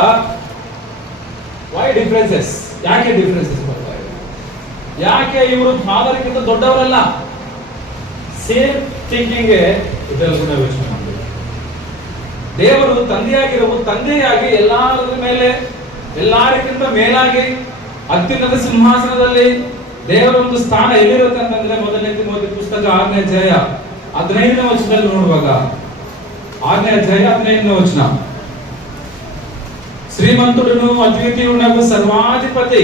ವೈ ಡಿಫರೆನ್ಸಸ್? ಯಾಕೆ ಡಿಫರೆನ್ಸಸ್ ಬರ್ತಾ ಇದೆ? ಯಾಕೆ ಇವರು ಫಾದರ್ಗಿಂತ ದೊಡ್ಡವರಲ್ಲ? ಸೇಮ್ ಥಿಂಕಿಂಗ್ ಇದೆಲ್ಲ ನಾವು ಯೋಚನೆ ಮಾಡಬೇಕು. ದೇವರು ತಂದೆಯಾಗಿ ಎಲ್ಲರ ಮೇಲೆ ಎಲ್ಲರಿಗಿಂತ ಮೇಲಾಗಿ ಅತ್ಯುನ್ನತ ಸಿಂಹಾಸನದಲ್ಲಿ ದೇವರ ಒಂದು ಸ್ಥಾನ ಎಲ್ಲಿರುತ್ತೆ ಅಂತಂದ್ರೆ ಮೊದಲನೇ ತಿಮೋಥಿ ಪುಸ್ತಕ 6ನೇ ಅಧ್ಯಾಯ 15ನೇ ವಚನದಲ್ಲಿ ನೋಡುವಾಗ 6ನೇ ಅಧ್ಯಾಯ 15ನೇ ವಚನ, శ్రీమంతుడును అద్వితీయుడకు సర్వాధిపతి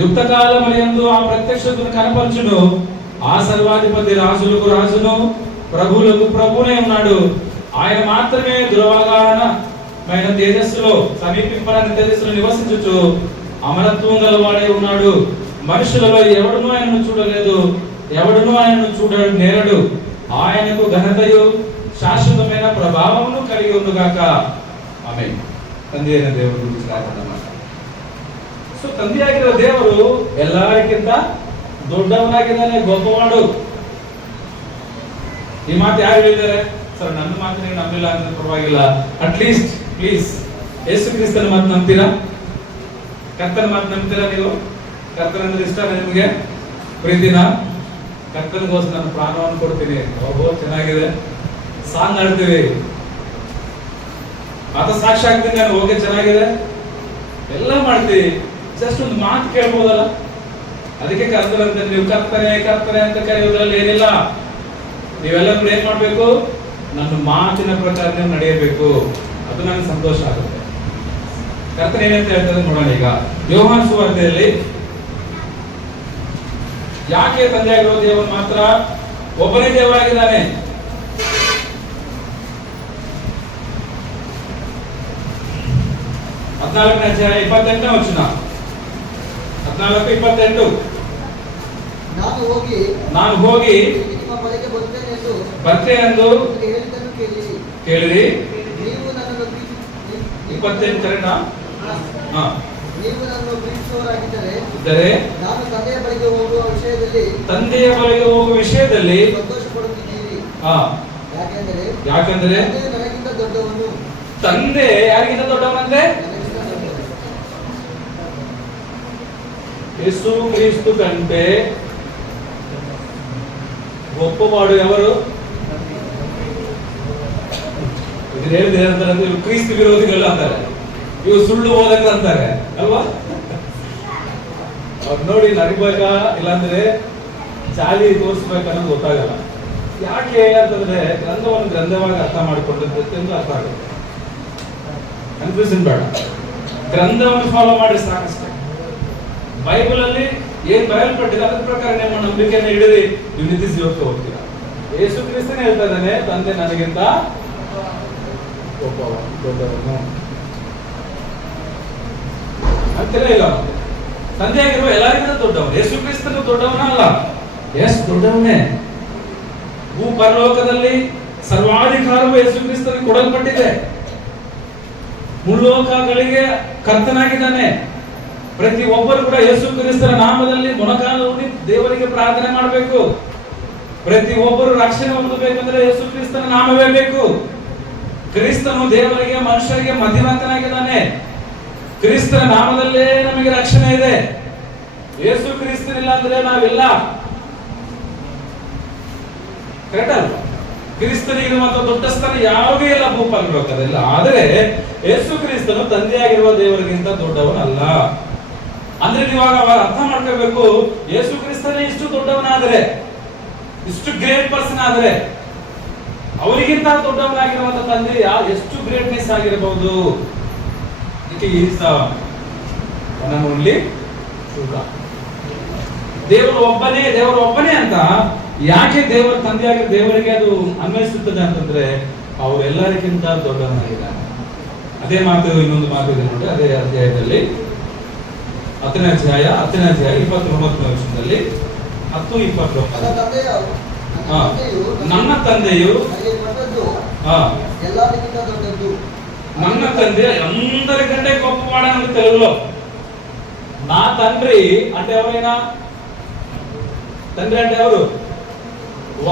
యుక్త కాలములందు ఆ ప్రత్యక్షతను కనపరచును. ఆ సర్వాధిపతి రాజులకు రాజును ప్రభువులకు ప్రభువునే ఉన్నాడు. ఆయన మాత్రమే దురవగాహనమైన తేజస్సులో సమీపింపరాని తేజస్సులో నివసించుచు అమరత్వం గలవాడై ఉన్నాడు. మనుషులలో ఎవడునూ ఆయనను చూడలేదు, ఎవడునూ ఆయనను చూడ నేరడు. ఆయనకు ఘనతయు శాశ్వతమైన ప్రభావమును కలిగి ఉండుగాక. ఆమేన్. ತಂದೆಯ ದೇವರು ಗುరించి ಮಾತಾಡೋಣ. ಸೊ ತಂದೆಯಾಗಿರೋ ದೇವರು ಎಲ್ಲರಿಗಿಂತ ದೊಡ್ಡವನಾಗಿದ್ದಾನೆ, ಗೊಬ್ಬವಾಡು. ಈ ಮಾತು ಯಾರು ಹೇಳಿದ್ದಾರೆ? ಸರ್ ನನ್ನ ಮಾತು ನೀವು ನಂಬಿಲ್ಲ ಅಂದ್ರೆ ಪರವಾಗಿಲ್ಲ, ಅಟ್ಲೀಸ್ಟ್ ಪ್ಲೀಸ್ ಯೇಸು ಕ್ರಿಸ್ತನ ಮಾತು ನಂಬ್ತೀರಾ? ಕರ್ತನ ಮಾತು ನಂಬ್ತೀರಾ ನೀವು? ಕರ್ತನಂದ್ರೆ ಇಷ್ಟ ನಿಮಗೆ? ಪ್ರೀತಿನ? ಕರ್ತನಿಗೋಸ್ಕರ ನಾನು ಪ್ರಾಣವನ್ನು ಕೊಡ್ತೀನಿ. ಓಹೋ ಚೆನ್ನಾಗಿದೆ, ಸಾಂಗ್ ಆಡ್ತೀವಿ, ಆತ ಸಾಕ್ಷಿ ಆಗ್ತೀನಿ, ನಾನು ಹೋಗಿ ಚೆನ್ನಾಗಿದೆ ಎಲ್ಲ ಮಾಡ್ತೀವಿ, ಜಸ್ಟ್ ಒಂದು ಮಾತು ಕೇಳ್ಬೋದಲ್ಲ? ಅದಕ್ಕೆ ಕರ್ತನಂತೆ ನೀವು ಕರ್ತನೆ ಅಂತ ಕರೆಯೋದ್ರಲ್ಲಿ ಏನಿಲ್ಲ. ನೀವೆಲ್ಲ ಕೂಡ ಏನ್ ಮಾಡ್ಬೇಕು? ನನ್ನ ಮಾತಿನ ಪ್ರಕಾರ ನೀವು ನಡೆಯಬೇಕು. ಅದು ನನಗೆ ಸಂತೋಷ ಆಗುತ್ತೆ. ಕರ್ತನ ಏನಂತ ಹೇಳ್ತಾರೆ ನೋಡೋಣ. ಈಗ ಯೋಹಾನ ಸುವಾರ್ತೆಯಲ್ಲಿ ಯಾಕೆ ತಂದೆಯಾಗಿರೋ ದೇವರು ಮಾತ್ರ ಒಬ್ಬನೇ ದೇವರಾಗಿದ್ದಾನೆ? ಹದಿನಾಲ್ಕನೇ ಅಧ್ಯಾಯ 28ನೇ ವಚನ, 14:28. ನಾನು ಹೋಗಿ ನಿಮ್ಮ ಬಳಿಗೆ ಬರ್ತೇನೆಂದು ಹೇಳಿದ್ದನ್ನು ಕೇಳಿರಿ. ನೀವು ನನ್ನನ್ನು 28 ಕರೆಕ್ಟಾ? ನೀವು ನನ್ನನ್ನು ಪ್ರೀತಿಸುವವರಾಗಿದ್ದರೆ ನಾನು ತಂದೆಯ ಬಳಿಗೆ ಹೋಗುವ ವಿಷಯದಲ್ಲಿ ಸಂತೋಷ ಪಡುತ್ತಿದ್ದೀರಿ. ಯಾಕೆಂದರೆ ನನಗಿಂತ ದೊಡ್ಡವನು. ತಂದೆ ಯಾರಿಗಿಂತ ದೊಡ್ಡವನಂತೆ? యేసు క్రీస్తు కంటే గొప్పవాడు ఎవరు? ಇದು ಹೇಳಿದ್ರೆ ಏನಂತಾರೆ ಅಂದ್ರೆ ಇವ್ರು ಕ್ರಿಸ್ತ ವಿರೋಧಿಗಳು ಅಂತಾರೆ, ಇವ್ರು ಸುಳ್ಳು ಬೋಧಕರು ಅಂತಾರೆ ಅಲ್ವಾ? ಅವ್ರು ನೋಡಿ ನಡಿಬೇಕಾ ಇಲ್ಲಾಂದ್ರೆ ಚಾಲಿ ತೋರಿಸ್ಬೇಕನ್ನೋದು ಗೊತ್ತಾಗಲ್ಲ. ಯಾಕೆ ಅಂತಂದ್ರೆ ಗ್ರಂಥವನ್ನು ಗ್ರಂಥವಾಗಿ ಅರ್ಥ ಮಾಡಿಕೊಂಡ್ರೆ ಪ್ರತಿಯೊಂದು ಅರ್ಥ ಆಗುತ್ತೆ. ಕನ್ಫ್ಯೂಷನ್ ಬೇಡ, ಗ್ರಂಥವನ್ನು ಫಾಲೋ ಮಾಡಿ ಸಾಕಷ್ಟೇ. ಬೈಬಲ್ ಅಲ್ಲಿ ಏನ್ ಬರೆಯಲ್ಪಟ್ಟಿದೆ ಅದ್ರ ಪ್ರಕಾರ ನಿಮ್ಮ ನಂಬಿಕೆಯನ್ನು ಹಿಡಿದು ನೀವು ನಿತ್ಯ ಜೀವಕ್ಕೆ ಹೋಗ್ತೀರಾ. ಯೇಸು ಕ್ರಿಸ್ತನೇ ಹೇಳ್ತಾ ಇದ್ದಾನೆ, ತಂದೆ ನನಗಿಂತ ದೊಡ್ಡವನು ಅಂತೆಲ್ಲ ಇಲ್ಲ. ತಂದೆಯಾಗಿರುವ ಎಲ್ಲರಿಗಿಂತ ದೊಡ್ಡವನು. ಯೇಸು ಕ್ರಿಸ್ತನು ದೊಡ್ಡವನ ಅಲ್ಲ? ಎಸ್ ದೊಡ್ಡವನೇ. ಭೂ ಪರಲೋಕದಲ್ಲಿ ಸರ್ವಾಧಿಕಾರವು ಯೇಸು ಕ್ರಿಸ್ತನಿಗೆ ಕೊಡಲ್ಪಟ್ಟಿದೆ. ಮುಲ್ಲೋಕಗಳಿಗೆ ಕರ್ತನಾಗಿದ್ದಾನೆ. ಪ್ರತಿ ಒಬ್ಬರು ಕೂಡ ಯೇಸು ಕ್ರಿಸ್ತನ ನಾಮದಲ್ಲಿ ಮೊಣಕಾಲೂರಿ ದೇವರಿಗೆ ಪ್ರಾರ್ಥನೆ ಮಾಡಬೇಕು. ಪ್ರತಿ ಒಬ್ಬರು ರಕ್ಷಣೆ ಹೊಂದಬೇಕಂದ್ರೆ ಯೇಸು ಕ್ರಿಸ್ತನ ನಾಮವೇ ಬೇಕು. ಕ್ರಿಸ್ತನು ದೇವರಿಗೆ ಮನುಷ್ಯರಿಗೆ ಮಧ್ಯವಂತನಾಗಿದ್ದಾನೆ. ಕ್ರಿಸ್ತನ ನಾಮದಲ್ಲೇ ನಮಗೆ ರಕ್ಷಣೆ ಇದೆ. ಯೇಸು ಕ್ರಿಸ್ತನಿಲ್ಲ ಅಂದ್ರೆ ನಾವಿಲ್ಲ. ಕರೆಕ್ಟ್ ಅಲ್ವಾ? ಕ್ರಿಸ್ತನಿಗಿರುವಂತ ದೊಡ್ಡ ಸ್ಥಾನ ಯಾರಿಗೂ ಇಲ್ಲ ಭೂಪರಲೋಕದಲ್ಲಿ. ಆದರೆ ಯೇಸು ಕ್ರಿಸ್ತನು ತಂದೆಯಾಗಿರುವ ದೇವರಿಗಿಂತ ದೊಡ್ಡವನಲ್ಲ. ಅಂದ್ರೆ ನೀವಾಗ ಅರ್ಥ ಮಾಡ್ಕೋಬೇಕು, ಯೇಸು ಕ್ರಿಸ್ತನೇ ಇಷ್ಟು ದೊಡ್ಡವನಾದರೆ, ಇಷ್ಟು ಗ್ರೇಟ್ ಪರ್ಸನ್ ಆದರೆ, ಅವರಿಗಿಂತ ದೊಡ್ಡವನಾಗಿರುವಂತ ತಂದೆ ಎಷ್ಟು ಗ್ರೇಟ್ನೆಸ್ ಆಗಿರಬಹುದು. ದೇವರು ಒಬ್ಬನೇ ಅಂತ ಯಾಕೆ ದೇವರ ತಂದೆಯಾಗಿ ದೇವರಿಗೆ ಅದು ಅನ್ವಯಿಸುತ್ತದೆ ಅಂತಂದ್ರೆ ಅವರೆಲ್ಲರಿಗಿಂತ ದೊಡ್ಡವನಾಗಿದ್ದಾನೆ. ಅದೇ ಮಾತು ಇನ್ನೊಂದು ಮಾತು ಇದೆ ನೋಡಿ, ಅದೇ ಅಧ್ಯಾಯದಲ್ಲಿ 10ನೇ ಅಧ್ಯಾಯ 29ನೇ ವಚನದಲ್ಲಿ 10:29 ನನ್ನ ತಂದೆಯು ನನ್ನ ತಂದೆ అందరికంటే గొప్పవాడని తెలుగులో. నా తండ్రి అంటే ఎవరైనా? తండ్రి అంటే ఎవరు?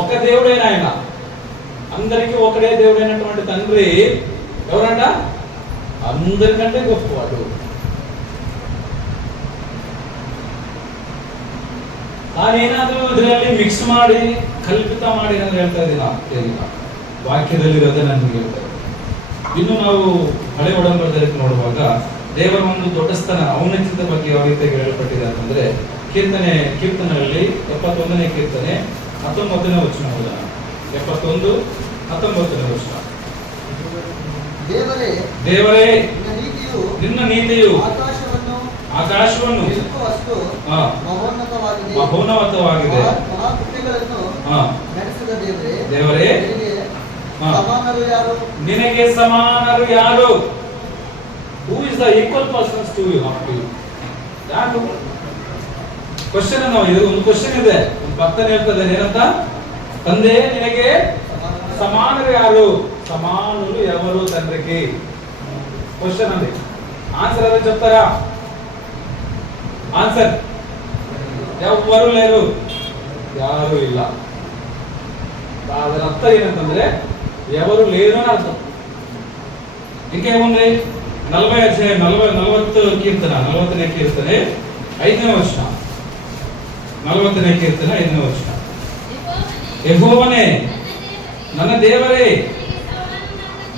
ఒక దేవుడైన ఆయన. అందరికీ ఒకడే దేవుడైనటువంటి తండ్రి ఎవరంట? అందరికంటే గొప్పవాడు. ನಾನೇನಾದ್ರೂ ಇದರಲ್ಲಿ ಮಿಕ್ಸ್ ಮಾಡಿ ಕಲ್ಪಿತ ಮಾಡಿ ನಾನು ಹೇಳ್ತಾ ಇದ್ದೀನ ಇಲ್ಲ, ವಾಕ್ಯದಲ್ಲಿರೋದೇ ನನಗೆ ಹೇಳ್ತಾ ಇದ್ದೀನಿ. ಇನ್ನು ನಾವು ಹಳೆ ಒಡಂಬಡಿಕೆಯಲ್ಲಿ ನೋಡುವಾಗ ದೇವರ ಒಂದು ದೊಡ್ಡ ಸ್ಥಾನ ಔನ್ನತ್ಯದ ಬಗ್ಗೆ ಯಾವ ರೀತಿಯಾಗಿ ಹೇಳಲ್ಪಟ್ಟಿದೆ ಅಂತಂದ್ರೆ ಕೀರ್ತನೆಗಳಲ್ಲಿ 71ನೇ ಕೀರ್ತನೆ 19ನೇ ವಚನ ಓದೋಣ. 71:19 ವಚನ. ದೇವರೇ ನಿನ್ನ ನೀತಿಯು ಆಕಾಶವನ್ನು ಮಹೋನ್ನತವಾಗಿದೆ. ದೇವರೇ ನಿನಗೆ ಸಮಾನರು ಯಾರು? Who is the equal persons to you? ಯಾರು? ಕ್ವಶನ್ ನಾವು ಇದು ಒಂದು ಕ್ವಶನ್ ಇದೆ. ಒಂದು ಭಕ್ತನ ಹೇಳ್ತದೆ ಏನಂತ? ತಂದೆ ನಿನಗೆ ಸಮಾನರು ಯಾರು? సమానులు ఎవరు తండ్రికి? క్వశ్చన్ అది. ఆన్సర్ అదే చెప్తారా? ఆన్సర్ ఎవరు లేరు, ಯಾರು ಇಲ್ಲ. ಅದರ ಅರ್ಥ ಏನಂತಂದ್ರೆ ఎవరు లేరు అని అర్థం. ఇంకేముంది? 40 కీర్తన 40ನೇ కీర్తನೆ 5ನೇ ವಚನ. 40ನೇ ಕೀರ್ತನೆ 5ನೇ ವಚನ. ಯೆಹೋವನೇ ನನ್ನ ದೇವರೇ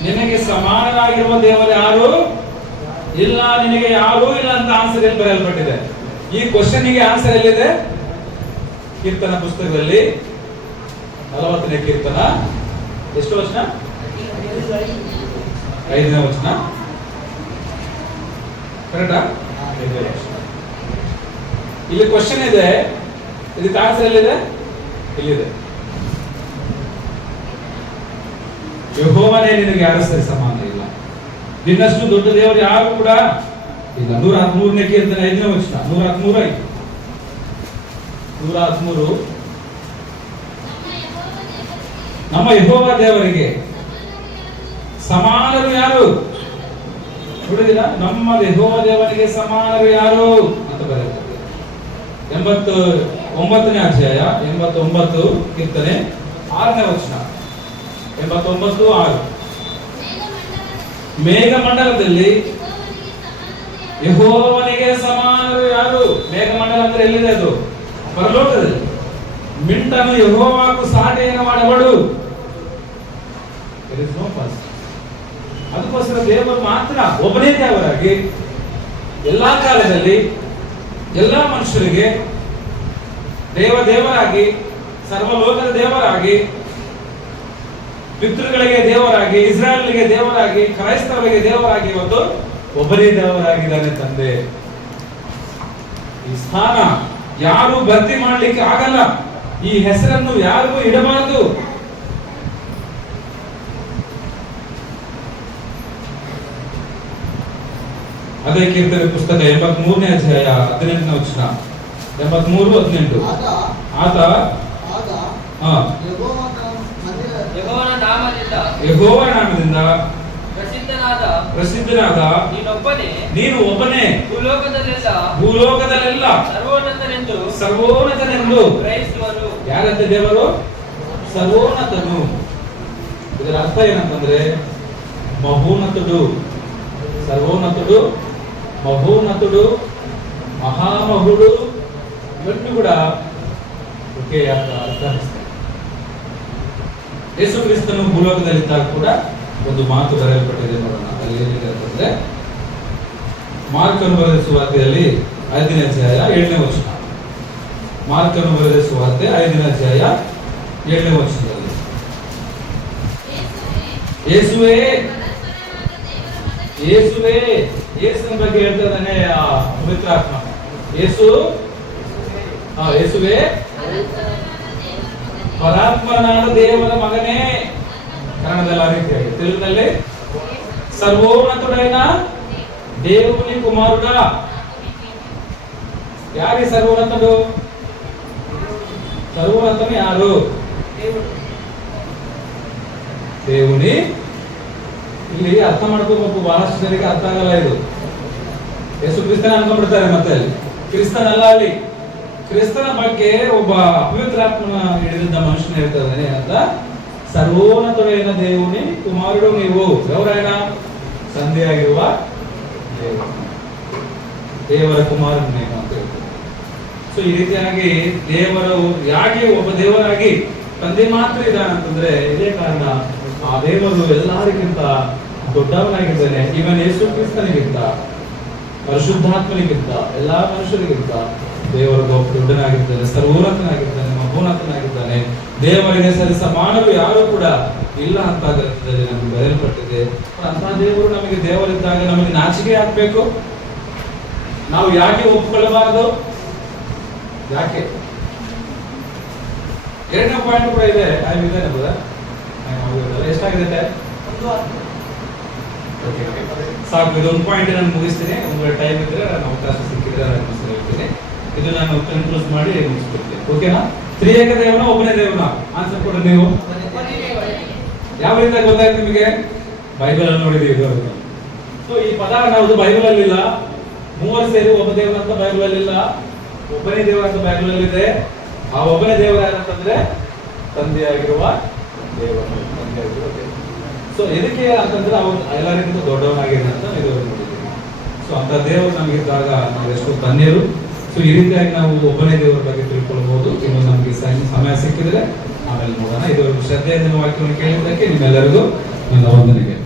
ನಿನಗೆ ಸಮಾನರಾಗಿರುವ ದೇವರು ಯಾರು ಇಲ್ಲ, ನಿನಗೆ ಯಾರೂ ಇಲ್ಲ ಅಂತ ಆನ್ಸರ್ ಏನು ಬರೆಯಲ್ಪಟ್ಟಿದೆ. ಈ ಕ್ವಶನ್ಗೆ ಆನ್ಸರ್ ಎಲ್ಲಿದೆ? ಕೀರ್ತನ ಪುಸ್ತಕದಲ್ಲಿ 40ನೇ ಕೀರ್ತನ ಎಷ್ಟು ವಚನ? 5ನೇ ವಚನ. ಕರೆಕ್ಟಾ? ಇಲ್ಲಿ ಕ್ವಶನ್ ಇದೆ, ಇದಕ್ಕೆ ಆನ್ಸರ್ ಎಲ್ಲಿದೆ? ಇಲ್ಲಿದೆ. ಯೆಹೋವನೇ ನಿನಗೆ ಯಾರು ಸರಿ ಸಮಾನ ಇಲ್ಲ, ನಿನ್ನಷ್ಟು ದೊಡ್ಡ ದೇವರು ಯಾರು ಕೂಡ ಇಲ್ಲ. 113ನೇ ಕೀರ್ತನೆ 5ನೇ ವಚನ. 113 ನಮ್ಮ ಯೆಹೋವ ದೇವರಿಗೆ ಸಮಾನರು ಯಾರು? ನೋಡಿದಿರ? ನಮ್ಮ ಯೆಹೋವ ದೇವರಿಗೆ ಸಮಾನರು ಯಾರು ಅಂತ ಬರೆಯುತ್ತದೆ. 89ನೇ ಅಧ್ಯಾಯ 89 ಕೀರ್ತನೆ 6ನೇ ವಚನ. 89:6. ಮೇಘಮಂಡಲದಲ್ಲಿ ಯೆಹೋವನಿಗೆ ಸಮಾನರು ಯಾರು? ಮೇಘಮಂಡಲ ಅಂದ್ರೆ ಎಲ್ಲಿದೆ? ಅದು ಪರಲೋಕದಲ್ಲಿ. ಮಿಂಟನು ಯೆಹೋವಕ್ಕೂ ಸಾಟಿಯನ್ನು ಮಾಡಬಾರದು. ಅದಕ್ಕೋಸ್ಕರ ದೇವರು ಮಾತ್ರ ಒಬ್ಬನೇ ದೇವರಾಗಿ ಎಲ್ಲಾ ಕಾಲದಲ್ಲಿ ಎಲ್ಲಾ ಮನುಷ್ಯರಿಗೆ ದೇವರಾಗಿ, ಸರ್ವಲೋಕದ ದೇವರಾಗಿ, ಪಿತೃಗಳಿಗೆ ದೇವರಾಗಿ, ಇಸ್ರಾಯೇಲ್ಗೆ ದೇವರಾಗಿ, ಕ್ರೈಸ್ತವರಿಗೆ ದೇವರಾಗಿ ಇವತ್ತು ಒಬ್ಬನೇ ದೇವರಾಗಿದ್ದಾನೆ ತಂದೆ. ಈ ಸ್ಥಾನ ಯಾರು ಭರ್ತಿ ಮಾಡಲಿಕ್ಕೆ ಆಗಲ್ಲ. ಈ ಹೆಸರನ್ನು ಯಾರಿಗೂ ಇಡಬಾರದು. ಅದೇ ಕೀರ್ತನೆ ಪುಸ್ತಕ 83ನೇ ಅಧ್ಯಾಯ 18ನೇ ವಚನ. 83:18. ಆತ ಯೆಹೋವನ ನಾಮದಿಂದ ಪ್ರಸಿದ್ಧನಾದ ನೀನು ಒಬ್ಬನೇ ಭೂಲೋಕದಲ್ಲೆಲ್ಲ ಸರ್ವೋನ್ನತನೆಂದು. ಯಾರಂತೆ ದೇವರು? ಸರ್ವೋನ್ನತನು. ಇದರ ಅರ್ಥ ಏನಂತಂದ್ರೆ ಮಹೋನ್ನತುಡು, ಸರ್ವೋನ್ನತುಡು, ಮಹೋನ್ನತುಡು, ಮಹಾಮಹುಡು, ಇವತ್ತು ಕೂಡ ಒಕೆ ಅರ್ಥ. ಯೇಸು ಕ್ರಿಸ್ತನು ಭೂಲೋಕದಲ್ಲಿದ್ದಾಗ ಕೂಡ ಒಂದು ಮಾತು ಬರೆಯಲ್ಪಟ್ಟಿದೆ, ನೋಡೋಣ. ಅಲ್ಲಿ ಏನಿದೆ ಅಂತಂದ್ರೆ ಮಾರ್ಕನು ಬರೆದ ಸುವಾರ್ತೆಯಲ್ಲಿ 5ನೇ ಅಧ್ಯಾಯ 7ನೇ ವಚನ. ಮಾರ್ಕನು ಬರೆದ ಸುವಾರ್ತೆ 5ನೇ ಅಧ್ಯಾಯ 7ನೇ ವಚನದಲ್ಲಿ ಯೇಸುವೇ ಯೇಸುವಿನ ಬಗ್ಗೆ ಹೇಳ್ತಾ ಇದ್ದಾನೆ ಆ ಪವಿತ್ರಾತ್ಮ. ಯೇಸುವೇ ಪರಾತ್ಮನಾದ ದೇವರ ಮಗನೇ. ಕನ್ನಡದಲ್ಲಿ ಆ ರೀತಿಯಾಗಿ, ತೆಲುಗಿನಲ್ಲಿ ಸರ್ವೋನ್ನತುಡೈನ దేవుని కుమారుడా. ಯಾರಿ ಸರ್ವೋನ್ನತನು? ಸರ್ವೋನ್ನತನು ಯಾರು? దేవుని. ಇಲ್ಲಿ ಅರ್ಥ ಮಾಡ್ಕೋಬೇಕು, ಬಹಳಷ್ಟು ಜನರಿಗೆ ಅರ್ಥ ಆಗಲ್ಲ ಇದು. ಯೇಸು ಕ್ರಿಸ್ತನ ಅನ್ಕೊಂಡ್ಬಿಡ್ತಾರೆ, ಮತ್ತೆ ಅಲ್ಲಿ ಕ್ರಿಸ್ತನಲ್ಲ. ಅಲ್ಲಿ ಕ್ರಿಸ್ತನ ಬಗ್ಗೆ ಒಬ್ಬ ಪವಿತ್ರಾತ್ಮನ ಹಿಡಿದಿದ್ದ ಮನುಷ್ಯನ ಹೇಳ್ತಾ ಇದ್ದಾನೆ ಅಂತ సర్వోన్నతుడైన దేవుని కుమారుడు నీవు. ఎవరైనా? ತಂದೆ ಆಗಿರುವ ದೇವರ ಕುಮಾರನು ನೀನು ಅಂತ ಹೇಳ್ತಾರೆ. ಸೊ ಈ ರೀತಿಯಾಗಿ ದೇವರು ಯಾಕೆ ಒಬ್ಬ ದೇವರಾಗಿ ತಂದೆ ಮಾತ್ರ ಇದ್ದಾನಂತಂದ್ರೆ ಇದೇ ಕಾರಣ. ಆ ದೇವರು ಎಲ್ಲರಿಗಿಂತ ದೊಡ್ಡವನಾಗಿದ್ದಾನೆ. ಇವನ್ ಯೇಸು ಕ್ರಿಸ್ತನಿಗಿಂತ, ಪರಿಶುದ್ಧಾತ್ಮನಿಗಿಂತ, ಎಲ್ಲಾ ಮನುಷ್ಯರಿಗಿಂತ ದೇವರು ದೊಡ್ಡನಾಗಿದ್ದಾನೆ, ಸರ್ವೋನ್ನತನಾಗಿದ್ದಾನೆ, ಮಹೋನ್ನತನಾಗಿದ್ದಾನೆ. ದೇವರಿಗೆ ಸರಿ ಸಮಾನರು ಯಾರು ಕೂಡ ಇಲ್ಲ ಅಂತ ಗ್ರಂಥದಲ್ಲಿ ನಮಗೆ ಬರೆಯಲ್ಪಟ್ಟಿದೆ. ಅಂತ ದೇವರು ನಮಗೆ ದೇವರಿದ್ದಾಗ ನಮಗೆ ನಾಚಿಕೆ ಆಗ್ಬೇಕು? ನಾವು ಯಾಕೆ ಒಪ್ಪಿಕೊಳ್ಳಬಾರದು? ಯಾಕೆ? ಎರಡನೇ ಪಾಯಿಂಟ್ ಕೂಡ ಇದೆ. ಎಷ್ಟಾಗಿದೆ? ಸಾಕು, ಇದೊಂದು ಪಾಯಿಂಟ್ ನಾನು ಮುಗಿಸ್ತೀನಿ. ಒಂದು ಟೈಮ್ ಇದ್ರೆ ನಾನು ಅವಕಾಶ ಸಿಕ್ಕಿದ್ರೆ ನಾನು ಹೇಳ್ತೀನಿ. ಇದು ನಾನು ಕನ್ಕ್ಲೂಸ್ ಮಾಡಿ ಮುಗಿಸ್ಬಿಡ್ತೀನಿ. ಓಕೆನಾ? ತ್ರಿಯೇಕ ದೇವನ ಒಬ್ಬನೇ ದೇವನ? ಆನ್ಸರ್ ಕೊಡ್ರಿ ನೀವು. ಯಾವ ರೀತಿ ಗೊತ್ತಾಯ್ತು ನಿಮಗೆ? ಬೈಬಲ್ ಅಲ್ಲಿ ನೋಡಿದೀವಿ ಇದುವರೆಗೂ. ಸೊ ಈ ಪದ ನಾವು ಬೈಬಲ್ ಅಲ್ಲಿ ಇಲ್ಲ. ಮೂವರು ಸೇರಿ ಒಬ್ಬ ದೇವರ ಅಂತ ಬೈಬಲ್ ಅಲ್ಲಿ ಇಲ್ಲ. ಒಬ್ಬನೇ ದೇವರ ಅಂತ ಬೈಬಲ್ ಅಲ್ಲಿ ಇದೆ. ಆ ಒಬ್ಬನೇ ದೇವರ ಯಾರಂತಂದ್ರೆ ತಂದೆಯಾಗಿರುವ ದೇವರು. ಸೊ ಇದಕ್ಕೆ ಅಂತಂದ್ರೆ ಅವನು ಎಲ್ಲರಿಗಿಂತ ದೊಡ್ಡವನಾಗಿದೆ ಅಂತ ಇದುವರೆಗೂ ನೋಡಿದ್ದೀವಿ. ಸೊ ಅಂತ ದೇವರು ನಮಗಿದ್ದಾಗ ನಾವು ಎಷ್ಟು ಧನ್ಯರು. ಸೊ ಈ ರೀತಿಯಾಗಿ ನಾವು ಒಬ್ಬನೇ ದೇವರ ಬಗ್ಗೆ ತಿಳ್ಕೊಳ್ಬಹುದು. ಇನ್ನು ನಮಗೆ ಸಮಯ ಸಿಕ್ಕಿದ್ರೆ ಆಮೇಲೆ ನೋಡೋಣ. ಇದುವರೆಗೂ ಶ್ರದ್ಧೆಯಿಂದ ವಾಕ್ಯವನ್ನು ಕೇಳಿದ್ದಕ್ಕೆ ನಿಮ್ಮೆಲ್ಲರಿಗೂ ನನ್ನ ವಂದನೆಗೆ.